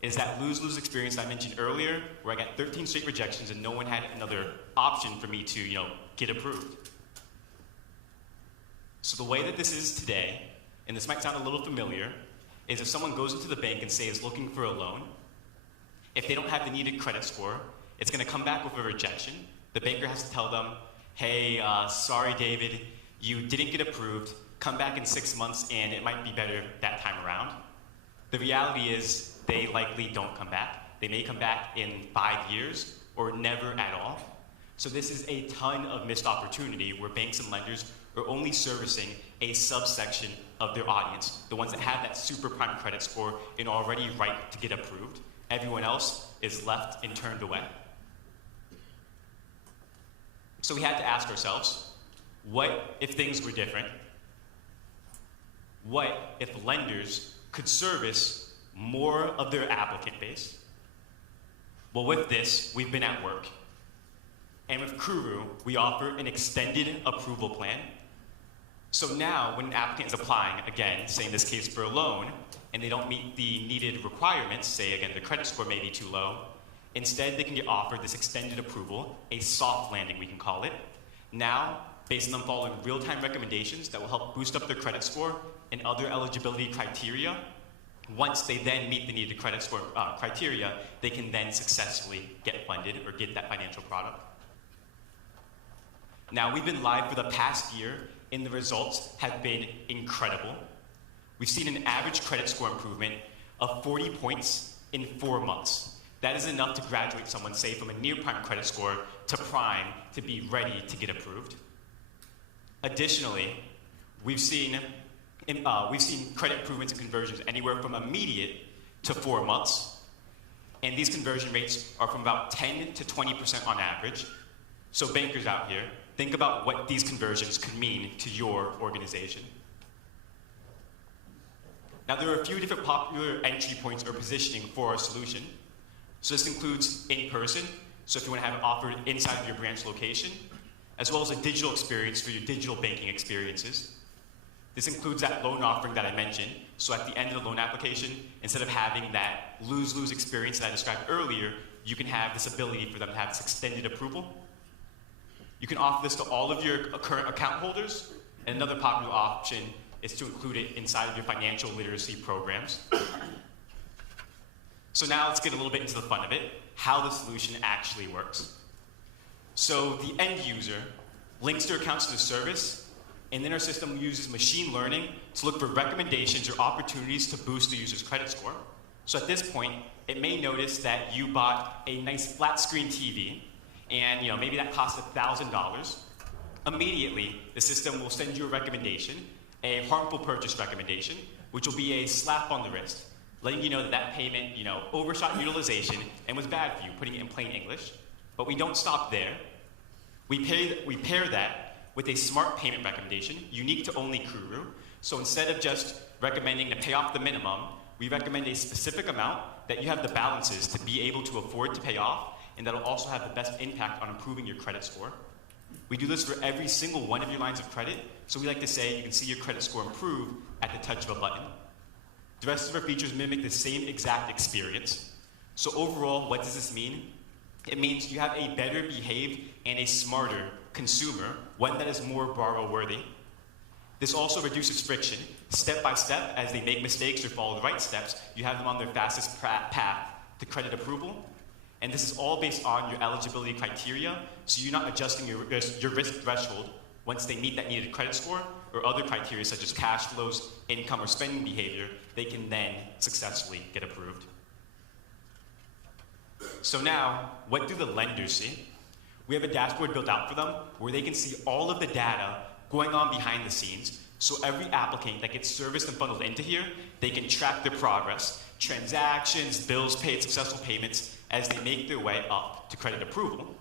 Is that lose-lose experience I mentioned earlier, where I got 13 straight rejections and no one had another option for me to, get approved. So the way that this is today, and this might sound a little familiar, is if someone goes into the bank and say is looking for a loan, if they don't have the needed credit score, it's going to come back with a rejection. The banker has to tell them, hey, sorry, David, you didn't get approved. Come back in 6 months and it might be better that time around. The reality is they likely don't come back. They may come back in 5 years or never at all. So this is a ton of missed opportunity where banks and lenders are only servicing a subsection of their audience, the ones that have that super prime credit score and are already ripe to get approved. Everyone else is left and turned away. So we had to ask ourselves, what if things were different? What if lenders could service more of their applicant base? Well, with this, we've been at work. And with Kuru, we offer an extended approval plan. So now, when an applicant is applying, again, say in this case for a loan, and they don't meet the needed requirements, say again, the credit score may be too low, instead they can get offered this extended approval, a soft landing we can call it. Now, based on them following real-time recommendations that will help boost up their credit score and other eligibility criteria, once they then meet the needed credit score criteria, they can then successfully get funded or get that financial product. Now, we've been live for the past year, and the results have been incredible. We've seen an average credit score improvement of 40 points in 4 months. That is enough to graduate someone, say, from a near-prime credit score to prime to be ready to get approved. Additionally, we've seen credit improvements and conversions anywhere from immediate to 4 months. And these conversion rates are from about 10 to 20% on average. So bankers out here, think about what these conversions could mean to your organization. Now, there are a few different popular entry points or positioning for our solution. So this includes in-person, so if you want to have it offered inside of your branch location, as well as a digital experience for your digital banking experiences. This includes that loan offering that I mentioned. So at the end of the loan application, instead of having that lose-lose experience that I described earlier, you can have this ability for them to have this extended approval. You can offer this to all of your current account holders. And another popular option is to include it inside of your financial literacy programs. So now let's get a little bit into the fun of it, how the solution actually works. So the end user links their accounts to the service, and then our system uses machine learning to look for recommendations or opportunities to boost the user's credit score. So at this point, it may notice that you bought a nice flat screen TV, and maybe that cost $1,000. Immediately, the system will send you a recommendation, a harmful purchase recommendation, which will be a slap on the wrist, letting you know that that payment overshot utilization and was bad for you, putting it in plain English. But we don't stop there. We pair that with a smart payment recommendation, unique to only Kuru. So instead of just recommending to pay off the minimum, we recommend a specific amount that you have the balances to be able to afford to pay off, and that'll also have the best impact on improving your credit score. We do this for every single one of your lines of credit, so we like to say you can see your credit score improve at the touch of a button. The rest of our features mimic the same exact experience. So overall, what does this mean? It means you have a better behaved and a smarter consumer, one that is more borrow-worthy. This also reduces friction. Step by step, as they make mistakes or follow the right steps, you have them on their fastest path to credit approval. And this is all based on your eligibility criteria, so you're not adjusting your risk threshold once they meet that needed credit score or other criteria such as cash flows, income, or spending behavior, they can then successfully get approved. So now, what do the lenders see? We have a dashboard built out for them where they can see all of the data going on behind the scenes. So every applicant that gets serviced and funneled into here, they can track their progress, transactions, bills paid, successful payments, as they make their way up to credit approval.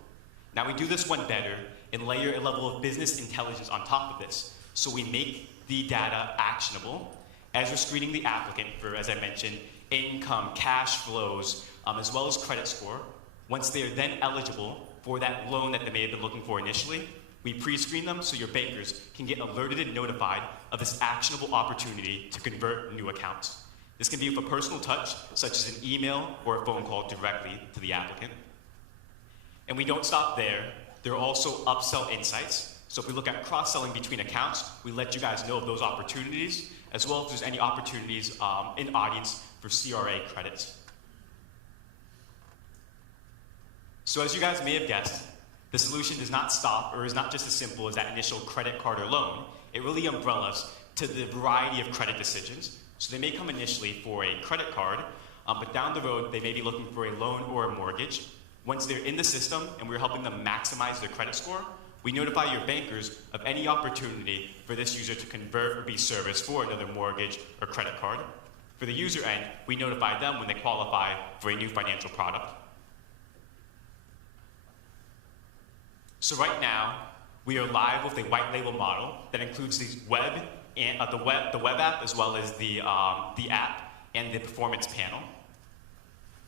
Now we do this one better and layer a level of business intelligence on top of this. So we make the data actionable as we're screening the applicant for, as I mentioned, income, cash flows, as well as credit score. Once they are then eligible for that loan that they may have been looking for initially, we pre-screen them so your bankers can get alerted and notified of this actionable opportunity to convert new accounts. This can be with a personal touch, such as an email or a phone call directly to the applicant. And we don't stop there. There are also upsell insights. So if we look at cross-selling between accounts, we let you guys know of those opportunities, as well as if there's any opportunities in audience for CRA credits. So as you guys may have guessed, the solution does not stop or is not just as simple as that initial credit card or loan. It really umbrellas to the variety of credit decisions. So they may come initially for a credit card, but down the road, they may be looking for a loan or a mortgage. Once they're in the system and we're helping them maximize their credit score, we notify your bankers of any opportunity for this user to convert or be serviced for another mortgage or credit card. For the user end, we notify them when they qualify for a new financial product. So right now, we are live with a white label model that includes the web and the web app, as well as the app and the performance panel.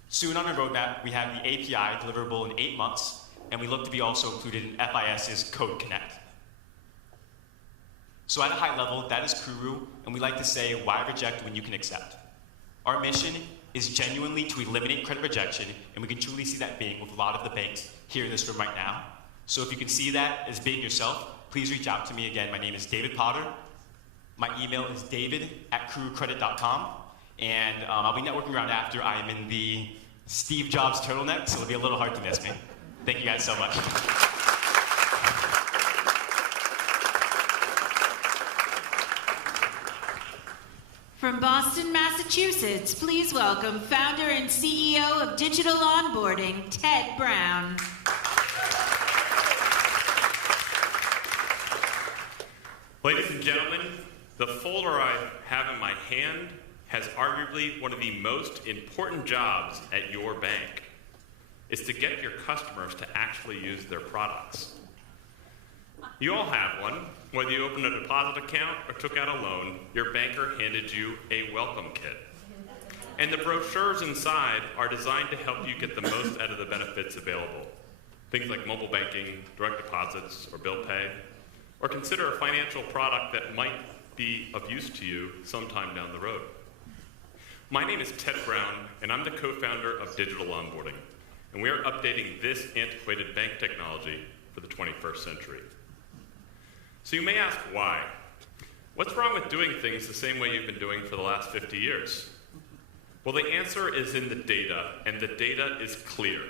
Soon on our roadmap, we have the API deliverable in 8 months, and we look to be also included in FIS's Code Connect. So at a high level, that is Kuru, and we like to say, why reject when you can accept? Our mission is genuinely to eliminate credit rejection, and we can truly see that being with a lot of the banks here in this room right now. So if you can see that as being yourself, please reach out to me. Again, my name is David Potter. My email is david@kurucredit.com, and I'll be networking around after. I am in the Steve Jobs turtleneck, so it'll be a little hard to miss me. Thank you guys so much. From Boston, Massachusetts, please welcome founder and CEO of Digital Onboarding, Ted Brown. Ladies and gentlemen, the folder I have in my hand has arguably one of the most important jobs at your bank. Is to get your customers to actually use their products. You all have one. Whether you opened a deposit account or took out a loan, your banker handed you a welcome kit. And the brochures inside are designed to help you get the most out of the benefits available. Things like mobile banking, direct deposits, or bill pay, or consider a financial product that might be of use to you sometime down the road. My name is Ted Brown, and I'm the co-founder of Digital Onboarding, and we are updating this antiquated bank technology for the 21st century. So you may ask why. What's wrong with doing things the same way you've been doing for the last 50 years? Well, the answer is in the data, and the data is clear.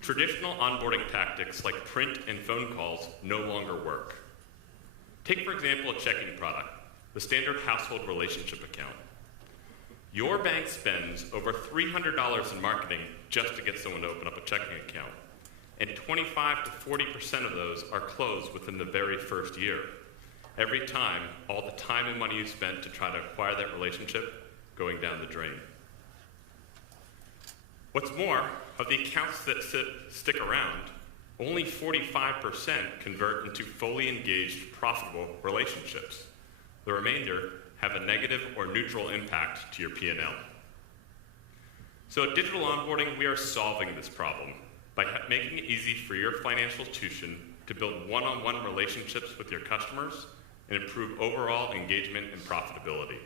Traditional onboarding tactics like print and phone calls no longer work. Take, for example, a checking product, the standard household relationship account. Your bank spends over $300 in marketing just to get someone to open up a checking account. And 25 to 40% of those are closed within the very first year. Every time, all the time and money you spent to try to acquire that relationship going down the drain. What's more, of the accounts that stick around, only 45% convert into fully engaged, profitable relationships. The remainder have a negative or neutral impact to your P&L. So at Digital Onboarding, we are solving this problem by making it easy for your financial institution to build one-on-one relationships with your customers and improve overall engagement and profitability.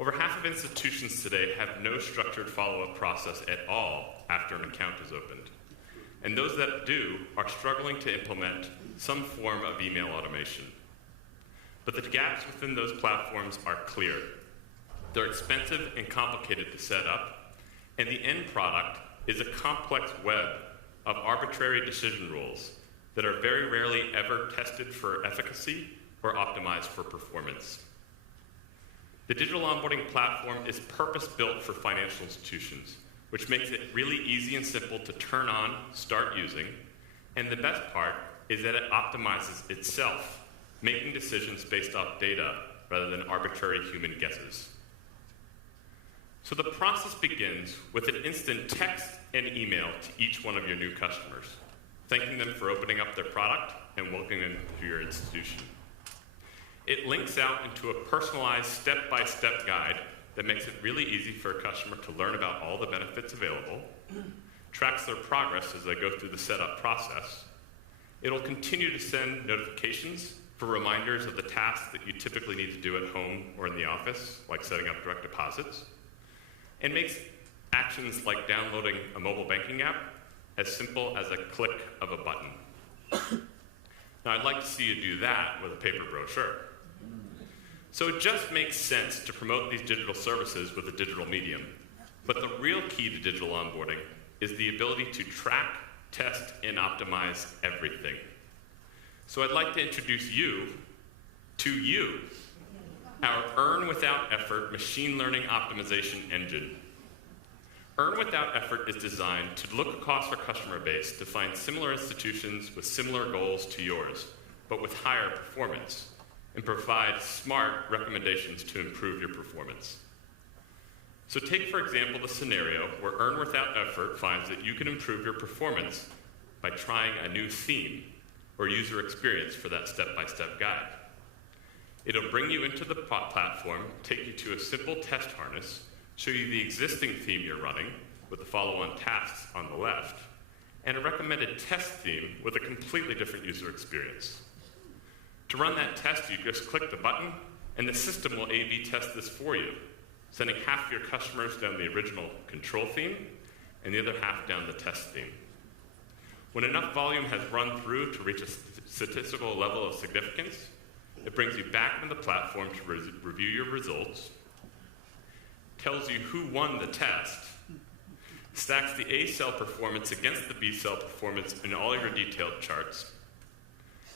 Over half of institutions today have no structured follow-up process at all after an account is opened. And those that do are struggling to implement some form of email automation. But the gaps within those platforms are clear. They're expensive and complicated to set up, and the end product is a complex web of arbitrary decision rules that are very rarely ever tested for efficacy or optimized for performance. The digital onboarding platform is purpose-built for financial institutions, which makes it really easy and simple to turn on, start using, and the best part is that it optimizes itself, making decisions based off data rather than arbitrary human guesses. So the process begins with an instant text and email to each one of your new customers, thanking them for opening up their product and welcoming them to your institution. It links out into a personalized step-by-step guide that makes it really easy for a customer to learn about all the benefits available, tracks their progress as they go through the setup process. It'll continue to send notifications for reminders of the tasks that you typically need to do at home or in the office, like setting up direct deposits, and makes actions like downloading a mobile banking app as simple as a click of a button. Now, I'd like to see you do that with a paper brochure. So it just makes sense to promote these digital services with a digital medium. But the real key to digital onboarding is the ability to track, test, and optimize everything. So I'd like to introduce you to you, our Earn Without Effort machine learning optimization engine. Earn Without Effort is designed to look across our customer base to find similar institutions with similar goals to yours, but with higher performance, and provide smart recommendations to improve your performance. So take, for example, the scenario where Earn Without Effort finds that you can improve your performance by trying a new theme or user experience for that step-by-step guide. It'll bring you into the platform, take you to a simple test harness, show you the existing theme you're running with the follow-on tasks on the left, and a recommended test theme with a completely different user experience. To run that test, you just click the button, and the system will A/B test this for you, sending half of your customers down the original control theme and the other half down the test theme. When enough volume has run through to reach a statistical level of significance, it brings you back into the platform to review your results, tells you who won the test, stacks the A cell performance against the B cell performance in all your detailed charts,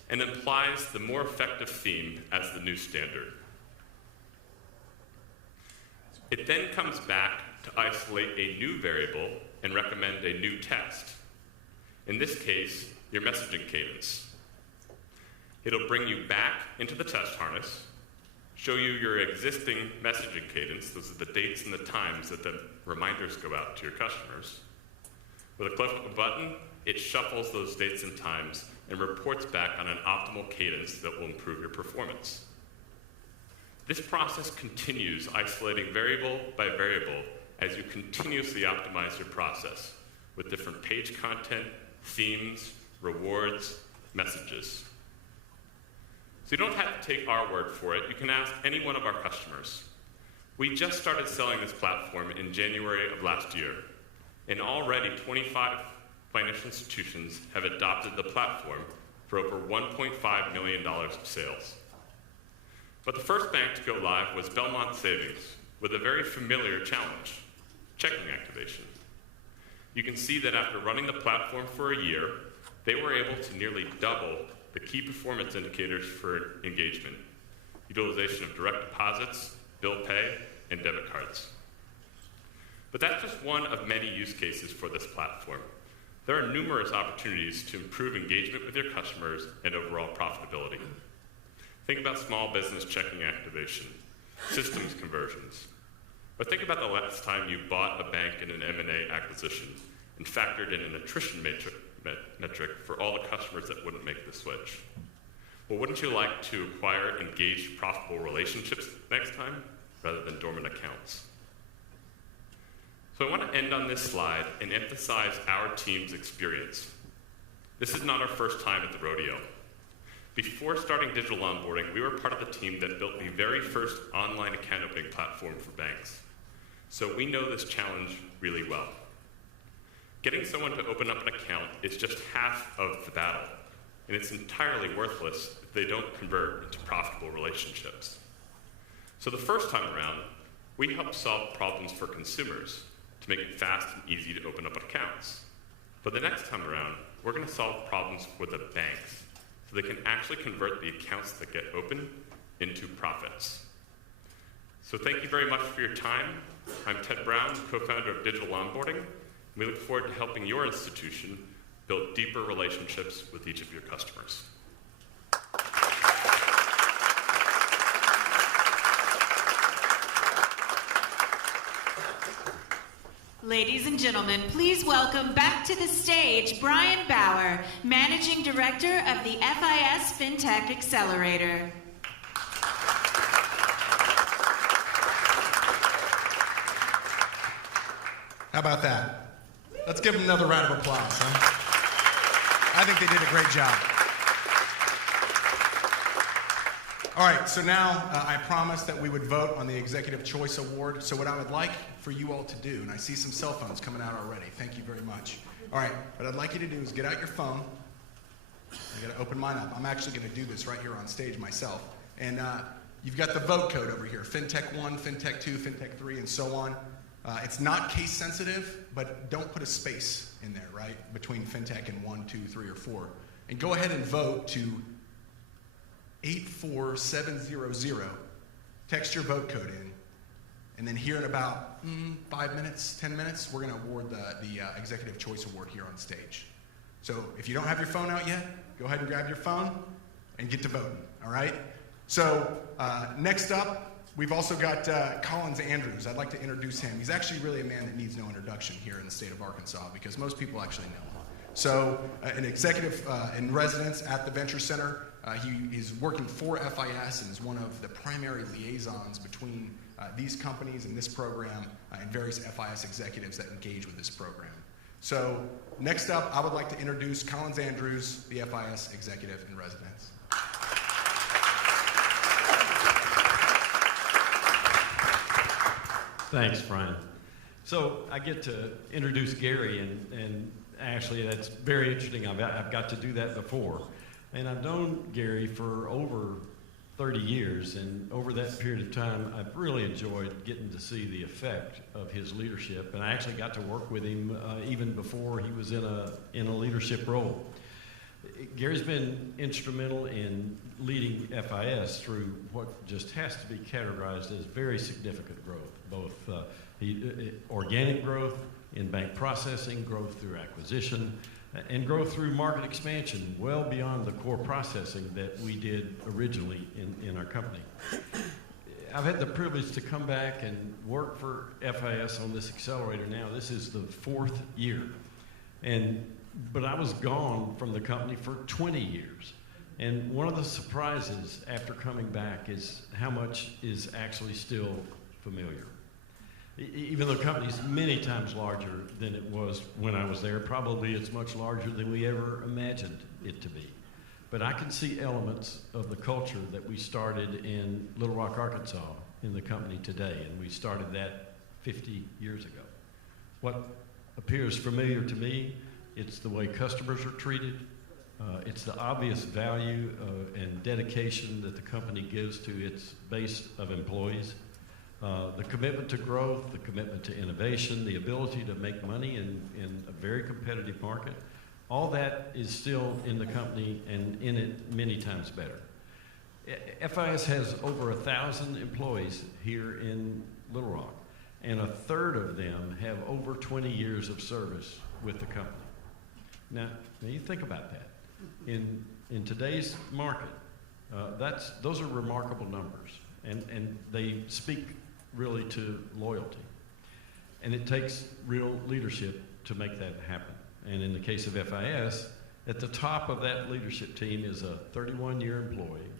and applies the more effective theme as the new standard. It then comes back to isolate a new variable and recommend a new text. In this case, your messaging cadence. It'll bring you back into the test harness, show you your existing messaging cadence. Those are the dates and the times that the reminders go out to your customers. With a click of a button, it shuffles those dates and times and reports back on an optimal cadence that will improve your performance. This process continues, isolating variable by variable as you continuously optimize your process with different page content, themes, rewards, messages. So you don't have to take our word for it. You can ask any one of our customers. We just started selling this platform in January of last year, and already 25 financial institutions have adopted the platform for over $1.5 million of sales. But the first bank to go live was Belmont Savings, with a very familiar challenge, checking activation. You can see that after running the platform for a year, they were able to nearly double the key performance indicators for engagement: utilization of direct deposits, bill pay, and debit cards. But that's just one of many use cases for this platform. There are numerous opportunities to improve engagement with your customers and overall profitability. Think about small business checking activation, systems conversions. Or think about the last time you bought a bank in an M&A acquisition and factored in an attrition metric for all the customers that wouldn't make the switch. Well, wouldn't you like to acquire engaged, profitable relationships next time rather than dormant accounts? So I want to end on this slide and emphasize our team's experience. This is not our first time at the rodeo. Before starting digital onboarding, we were part of the team that built the very first online account opening platform for banks. So we know this challenge really well. Getting someone to open up an account is just half of the battle, and it's entirely worthless if they don't convert into profitable relationships. So the first time around, we helped solve problems for consumers to make it fast and easy to open up accounts. But the next time around, we're going to solve problems for the banks so they can actually convert the accounts that get open into profits. So thank you very much for your time. I'm Ted Brown, co-founder of Digital Onboarding. We look forward to helping your institution build deeper relationships with each of your customers. Ladies and gentlemen, please welcome back to the stage Brian Bauer, Managing Director of the FIS Fintech Accelerator. How about that? Let's give them another round of applause, huh? I think they did a great job. All right, so now I promised that we would vote on the Executive Choice Award. So what I would like for you all to do, and I see some cell phones coming out already. Thank you very much. All right, what I'd like you to do is get out your phone. I got to open mine up. I'm actually going to do this right here on stage myself. And you've got the vote code over here: FinTech 1, FinTech 2, FinTech 3, and so on. It's not case sensitive, but don't put a space in there, right, between FinTech and 1, 2, 3, or 4. And go ahead and vote to 84700. Text your vote code in. And then here in about 5 minutes, 10 minutes, we're going to award the Executive Choice Award here on stage. So if you don't have your phone out yet, go ahead and grab your phone and get to voting, all right? So next up, we've also got Collins Andrews. I'd like to introduce him. He's actually really a man that needs no introduction here in the state of Arkansas because most people actually know him. So an executive in residence at the Venture Center. He is working for FIS and is one of the primary liaisons between these companies and this program and various FIS executives that engage with this program. So next up, I would like to introduce Collins Andrews, the FIS executive in residence. Thanks, Brian. So I get to introduce Gary, and actually that's very interesting. I've got to do that before. And I've known Gary for over 30 years, and over that period of time, I've really enjoyed getting to see the effect of his leadership. And I actually got to work with him even before he was in a leadership role. Gary's been instrumental in leading FIS through what just has to be categorized as very significant growth. both organic growth in bank processing, growth through acquisition, and growth through market expansion well beyond the core processing that we did originally in our company. I've had the privilege to come back and work for FIS on this accelerator now. This is the 4th year. But I was gone from the company for 20 years. And one of the surprises after coming back is how much is actually still familiar. Even though the company's many times larger than it was when I was there, probably it's much larger than we ever imagined it to be. But I can see elements of the culture that we started in Little Rock, Arkansas in the company today, and we started that 50 years ago. What appears familiar to me, it's the way customers are treated. It's the obvious value and dedication that the company gives to its base of employees. The commitment to growth, the commitment to innovation, the ability to make money in a very competitive market. All that is still in the company and in it many times better. FIS has over 1,000 employees here in Little Rock, and a third of them have over 20 years of service with the company. Now you think about that. In today's market, those are remarkable numbers, and they speak really to loyalty. And it takes real leadership to make that happen. And in the case of FIS, at the top of that leadership team is a 31-year employee,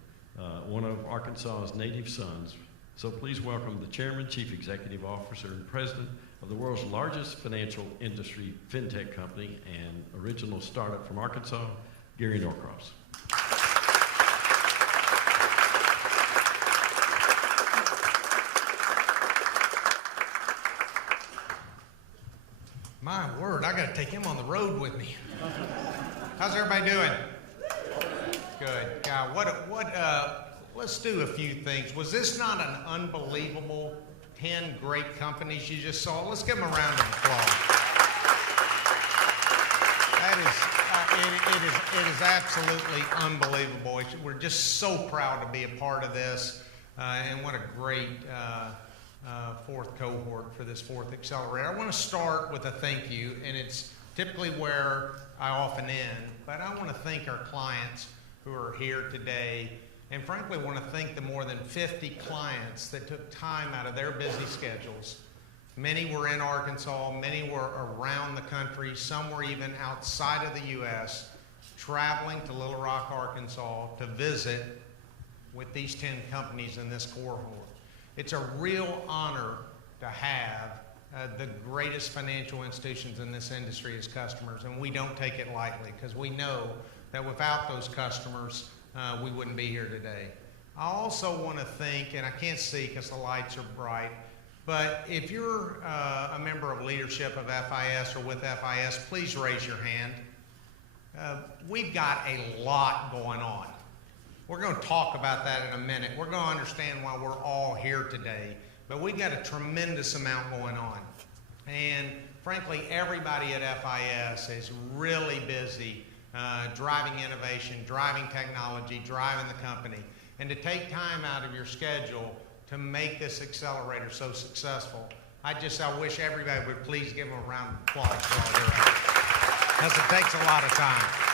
one of Arkansas's native sons. So please welcome the Chairman, Chief Executive Officer, and President of the world's largest financial industry fintech company and original startup from Arkansas, Gary Norcross. My word, I got to take him on the road with me. How's everybody doing? Good. God, let's do a few things. Was this not an unbelievable 10 great companies you just saw? Let's give them a round of applause. It is absolutely unbelievable. We're just so proud to be a part of this, and what a great fourth cohort for this 4th accelerator. I want to start with a thank you, and it's typically where I often end, but I want to thank our clients who are here today, and frankly want to thank the more than 50 clients that took time out of their busy schedules. Many were in Arkansas, many were around the country, some were even outside of the U.S., traveling to Little Rock, Arkansas to visit with these 10 companies in this cohort. It's a real honor to have the greatest financial institutions in this industry as customers, and we don't take it lightly because we know that without those customers, we wouldn't be here today. I also want to thank, and I can't see because the lights are bright, but if you're a member of leadership of FIS or with FIS, please raise your hand. We've got a lot going on. We're going to talk about that in a minute. We're going to understand why we're all here today, but we've got a tremendous amount going on. And frankly, everybody at FIS is really busy driving innovation, driving technology, driving the company. And to take time out of your schedule to make this accelerator so successful, I wish everybody would please give them a round of applause for all their efforts, because it takes a lot of time.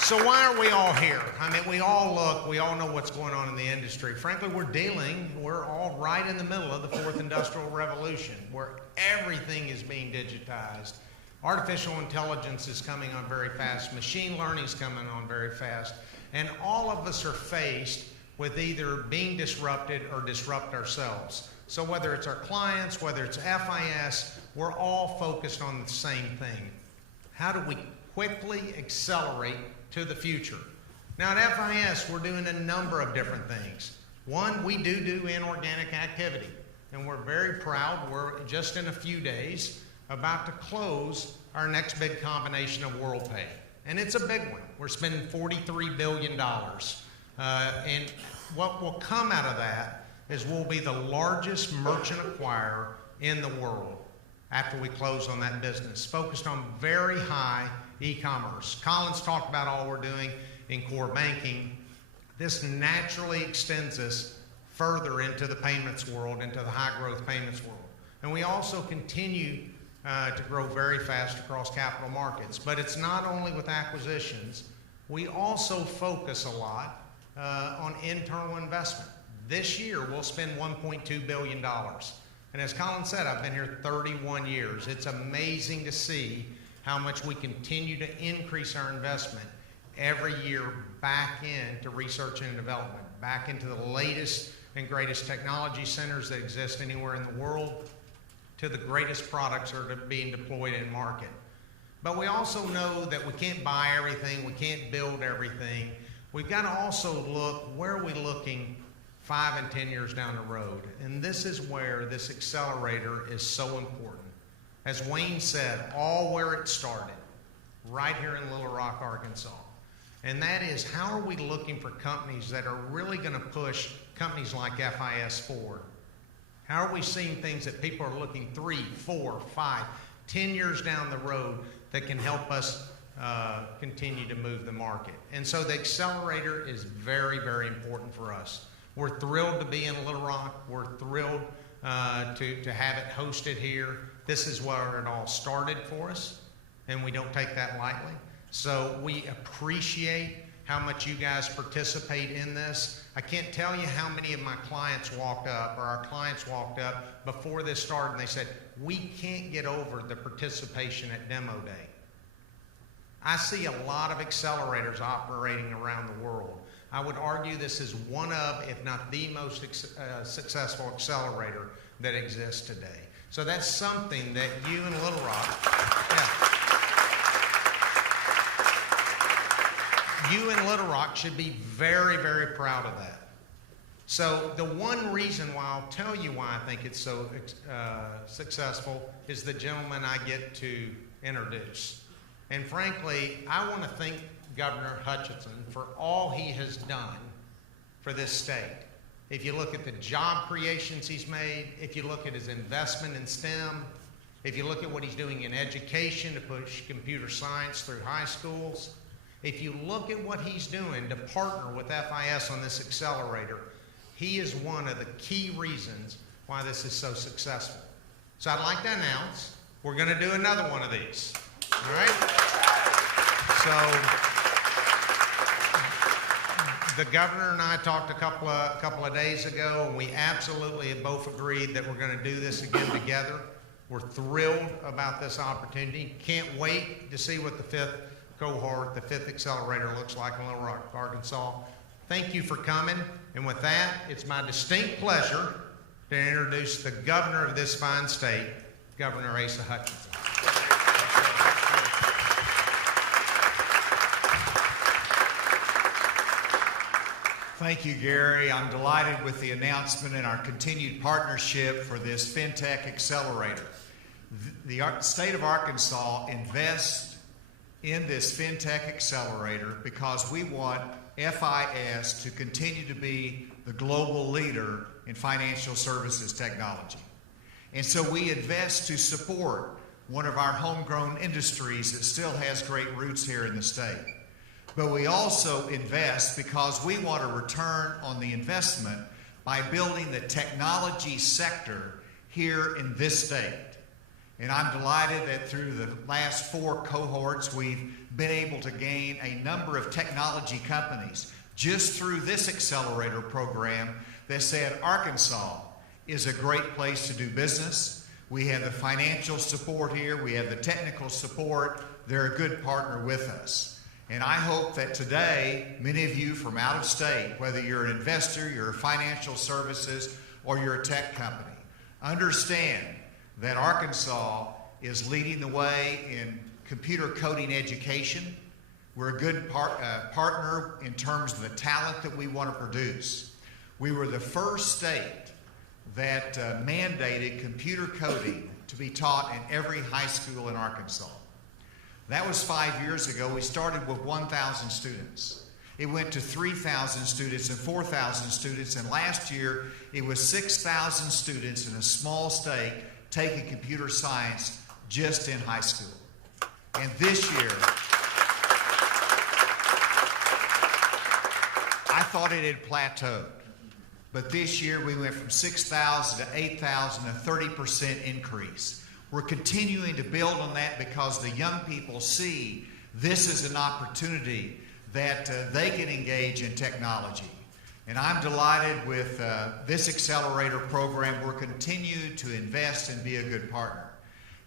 So why are we all here? I mean, we all know what's going on in the industry. Frankly, we're all right in the middle of the 4th Industrial Revolution, where everything is being digitized. Artificial intelligence is coming on very fast. Machine learning is coming on very fast. And all of us are faced with either being disrupted or disrupt ourselves. So whether it's our clients, whether it's FIS, we're all focused on the same thing. How do we quickly accelerate to the future? Now at FIS, we're doing a number of different things. One, we do inorganic activity, and we're very proud. We're just in a few days about to close our next big combination of WorldPay. And it's a big one. We're spending $43 billion. And what will come out of that is we'll be the largest merchant acquirer in the world after we close on that business, focused on very high e-commerce. Colin's talked about all we're doing in core banking. This naturally extends us further into the payments world, into the high growth payments world. And we also continue to grow very fast across capital markets. But it's not only with acquisitions. We also focus a lot on internal investment. This year, we'll spend $1.2 billion. And as Colin said, I've been here 31 years. It's amazing to see how much we continue to increase our investment every year back into research and development, back into the latest and greatest technology centers that exist anywhere in the world, to the greatest products that are being deployed in market. But we also know that we can't buy everything, we can't build everything. We've got to also look, where are we looking 5 and 10 years down the road? And this is where this accelerator is so important. As Wayne said, all where it started, right here in Little Rock, Arkansas. And that is, how are we looking for companies that are really going to push companies like FIS forward? How are we seeing things that people are looking 3, 4, 5, 10 years down the road that can help us continue to move the market? And so the accelerator is very, very important for us. We're thrilled to be in Little Rock. We're thrilled to have it hosted here. This is where it all started for us, and we don't take that lightly. So we appreciate how much you guys participate in this. I can't tell you how many of my clients walked up, or our clients walked up before this started, and they said, we can't get over the participation at Demo Day. I see a lot of accelerators operating around the world. I would argue this is one of, if not the most successful accelerator that exists today. So that's something that you in Little Rock, you in Little Rock should be very, very proud of that. So the one reason why I'll tell you why I think it's so successful is the gentleman I get to introduce. And frankly, I want to thank Governor Hutchinson for all he has done for this state. If you look at the job creations he's made, if you look at his investment in STEM, if you look at what he's doing in education to push computer science through high schools, if you look at what he's doing to partner with FIS on this accelerator, he is one of the key reasons why this is so successful. So I'd like to announce we're going to do another one of these. All right? So the governor and I talked a couple of days ago, and we absolutely have both agreed that we're going to do this again together. We're thrilled about this opportunity. Can't wait to see what the 5th cohort, the 5th accelerator looks like in Little Rock, Arkansas. Thank you for coming. And with that, it's my distinct pleasure to introduce the governor of this fine state, Governor Asa Hutchinson. Thank you, Gary. I'm delighted with the announcement and our continued partnership for this FinTech Accelerator. The state of Arkansas invests in this FinTech Accelerator because we want FIS to continue to be the global leader in financial services technology. And so we invest to support one of our homegrown industries that still has great roots here in the state. But we also invest because we want a return on the investment by building the technology sector here in this state. And I'm delighted that through the last 4 cohorts, we've been able to gain a number of technology companies just through this accelerator program that said Arkansas is a great place to do business. We have the financial support here. We have the technical support. They're a good partner with us. And I hope that today, many of you from out of state, whether you're an investor, you're a financial services, or you're a tech company, understand that Arkansas is leading the way in computer coding education. We're a good partner in terms of the talent that we want to produce. We were the first state that mandated computer coding to be taught in every high school in Arkansas. That was 5 years ago. We started with 1,000 students. It went to 3,000 students and 4,000 students, and last year it was 6,000 students in a small state taking computer science just in high school. And this year, I thought it had plateaued. But this year we went from 6,000 to 8,000, a 30% increase. We're continuing to build on that because the young people see this is an opportunity that they can engage in technology. And I'm delighted with this accelerator program. We're continuing to invest and be a good partner.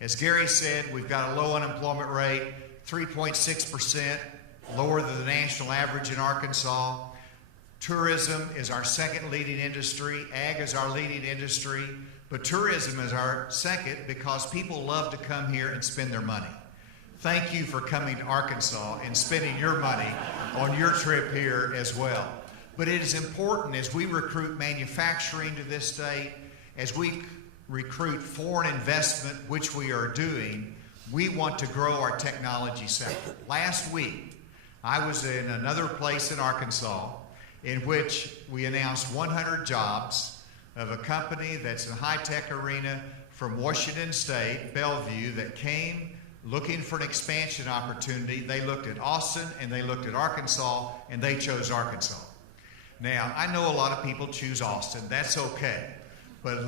As Gary said, we've got a low unemployment rate, 3.6%, lower than the national average in Arkansas. Tourism is our second leading industry. Ag is our leading industry. But tourism is our second because people love to come here and spend their money. Thank you for coming to Arkansas and spending your money on your trip here as well. But it is important as we recruit manufacturing to this state, as we recruit foreign investment, which we are doing, we want to grow our technology sector. Last week, I was in another place in Arkansas in which we announced 100 jobs of a company that's in the high-tech arena from Washington State, Bellevue, that came looking for an expansion opportunity. They looked at Austin and they looked at Arkansas and they chose Arkansas. Now, I know a lot of people choose Austin. That's okay. But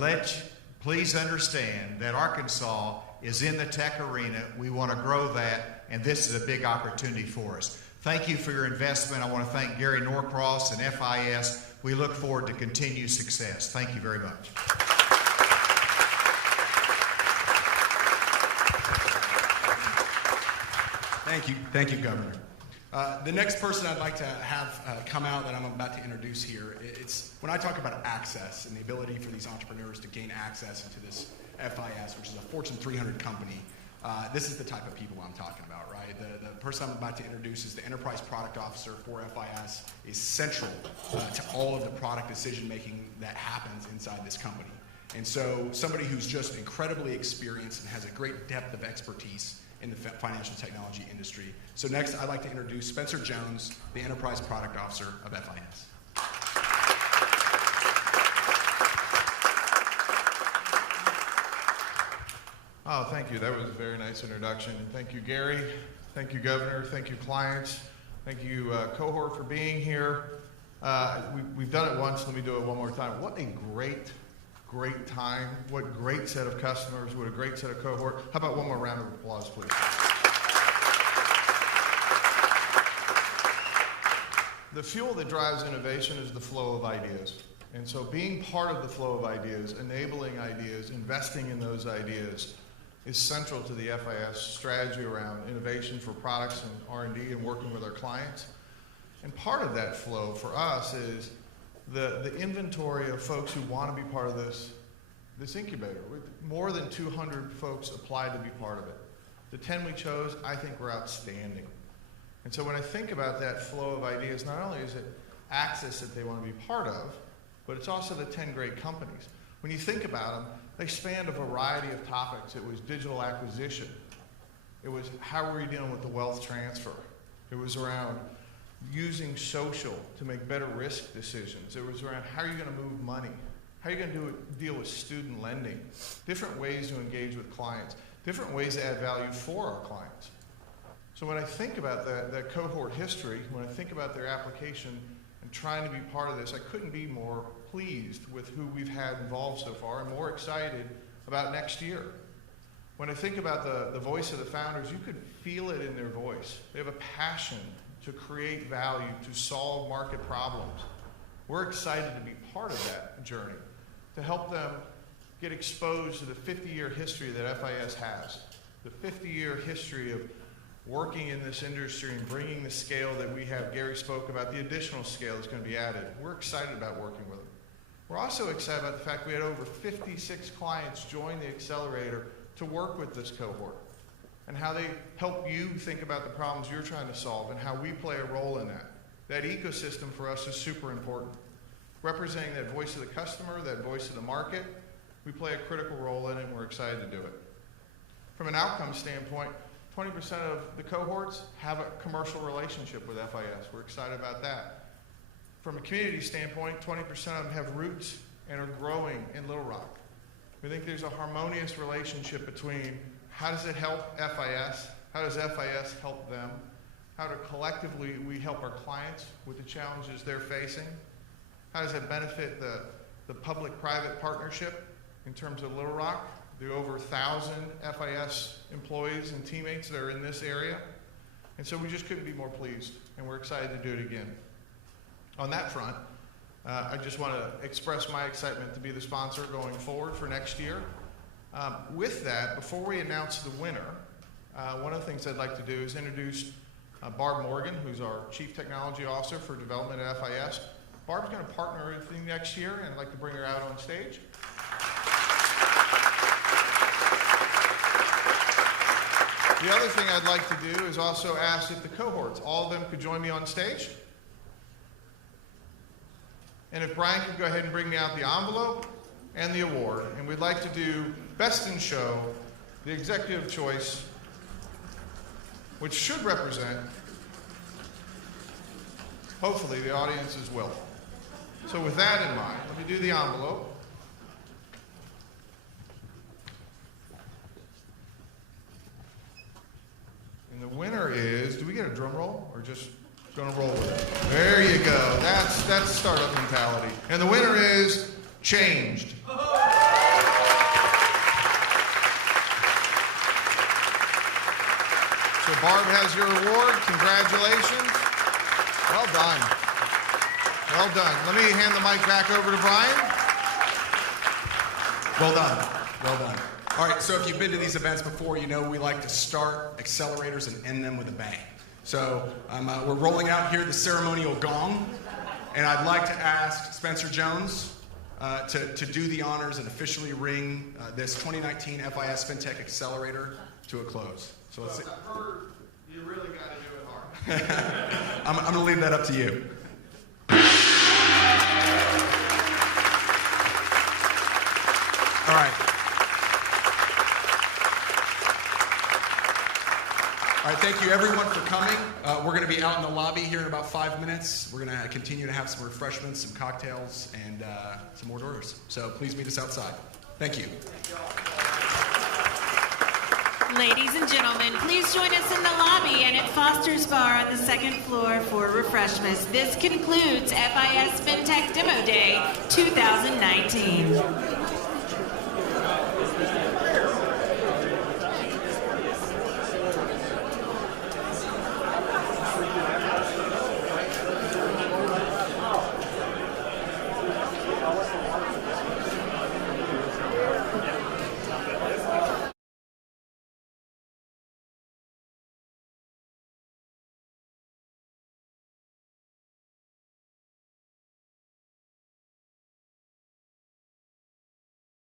please understand that Arkansas is in the tech arena. We want to grow that, and this is a big opportunity for us. Thank you for your investment. I want to thank Gary Norcross and FIS. We look forward to continued success. Thank you very much. Thank you, Governor. The next person I'd like to have come out that I'm about to introduce here, it's when I talk about access and the ability for these entrepreneurs to gain access into this FIS, which is a Fortune 300 company, this is the type of people I'm talking about, right? The person I'm about to introduce is the Enterprise Product Officer for FIS, is central to all of the product decision making that happens inside this company. And so somebody who's just incredibly experienced and has a great depth of expertise in the financial technology industry. So next, I'd like to introduce Spencer Jones, the Enterprise Product Officer of FIS. Oh, thank you. That was a very nice introduction. And thank you, Gary. Thank you, Governor. Thank you, clients. Thank you, cohort, for being here. We've done it once. Let me do it one more time. What a great time. What great set of customers. What a great set of cohort. How about one more round of applause, please? The fuel that drives innovation is the flow of ideas. And so being part of the flow of ideas, enabling ideas, investing in those ideas is central to the FIS strategy around innovation for products and R&D and working with our clients. And part of that flow for us is the inventory of folks who want to be part of this incubator. With more than 200 folks applied to be part of it. The 10 we chose, I think, were outstanding. And so when I think about that flow of ideas, not only is it access that they want to be part of, but it's also the 10 great companies. When you think about them, they spanned a variety of topics. It was digital acquisition. It was how were you dealing with the wealth transfer. It was around using social to make better risk decisions. It was around how are you going to move money? How are you going to deal with student lending? Different ways to engage with clients. Different ways to add value for our clients. So when I think about that cohort history, when I think about their application and trying to be part of this, I couldn't be more pleased with who we've had involved so far and more excited about next year. When I think about the voice of the founders, you could feel it in their voice. They have a passion to create value, to solve market problems. We're excited to be part of that journey, to help them get exposed to the 50-year history that FIS has, the 50-year history of working in this industry and bringing the scale that we have. Gary spoke about the additional scale that's going to be added. We're excited about working with them. We're also excited about the fact we had over 56 clients join the accelerator to work with this cohort and how they help you think about the problems you're trying to solve and how we play a role in that. That ecosystem for us is super important. Representing that voice of the customer, that voice of the market, we play a critical role in it and we're excited to do it. From an outcome standpoint, 20% of the cohorts have a commercial relationship with FIS. We're excited about that. From a community standpoint, 20% of them have roots and are growing in Little Rock. We think there's a harmonious relationship between how does it help FIS, how does FIS help them, how do collectively we help our clients with the challenges they're facing, How does that benefit the public-private partnership in terms of Little Rock? There are over 1,000 FIS employees and teammates that are in this area. And so we just couldn't be more pleased, and we're excited to do it again. On that front, I just want to express my excitement to be the sponsor going forward for next year. With that, before we announce the winner, one of the things I'd like to do is introduce Barb Morgan, who's our Chief Technology Officer for Development at FIS. Barb's going to partner with me next year, and I'd like to bring her out on stage. The other thing I'd like to do is also ask if the cohorts, all of them could join me on stage. And if Brian could go ahead and bring me out the envelope and the award. And we'd like to do Best in Show, the executive choice, which should represent, hopefully, the audience's will. So with that in mind, let me do the envelope. And the winner is, do we get a drum roll or just going to roll with it? There you go. That's startup mentality. And the winner is Changed. So Barb has your award. Congratulations. Well done. Well done. Let me hand the mic back over to Brian. Well done. Well done. All right, so if you've been to these events before, you know we like to start accelerators and end them with a bang. So we're rolling out here the ceremonial gong, and I'd like to ask Spencer Jones to do the honors and officially ring this 2019 FIS Fintech Accelerator to a close. So let's see. I've heard you really got to do it hard. I'm going to leave that up to you. All right. All right, thank you everyone for coming. We're going to be out in the lobby here in about 5 minutes. We're going to continue to have some refreshments, some cocktails, and some hors d'oeuvres. So please meet us outside. Thank you. Ladies and gentlemen, please join us in the lobby and at Foster's Bar on the second floor for refreshments. This concludes FIS Fintech Demo Day 2019.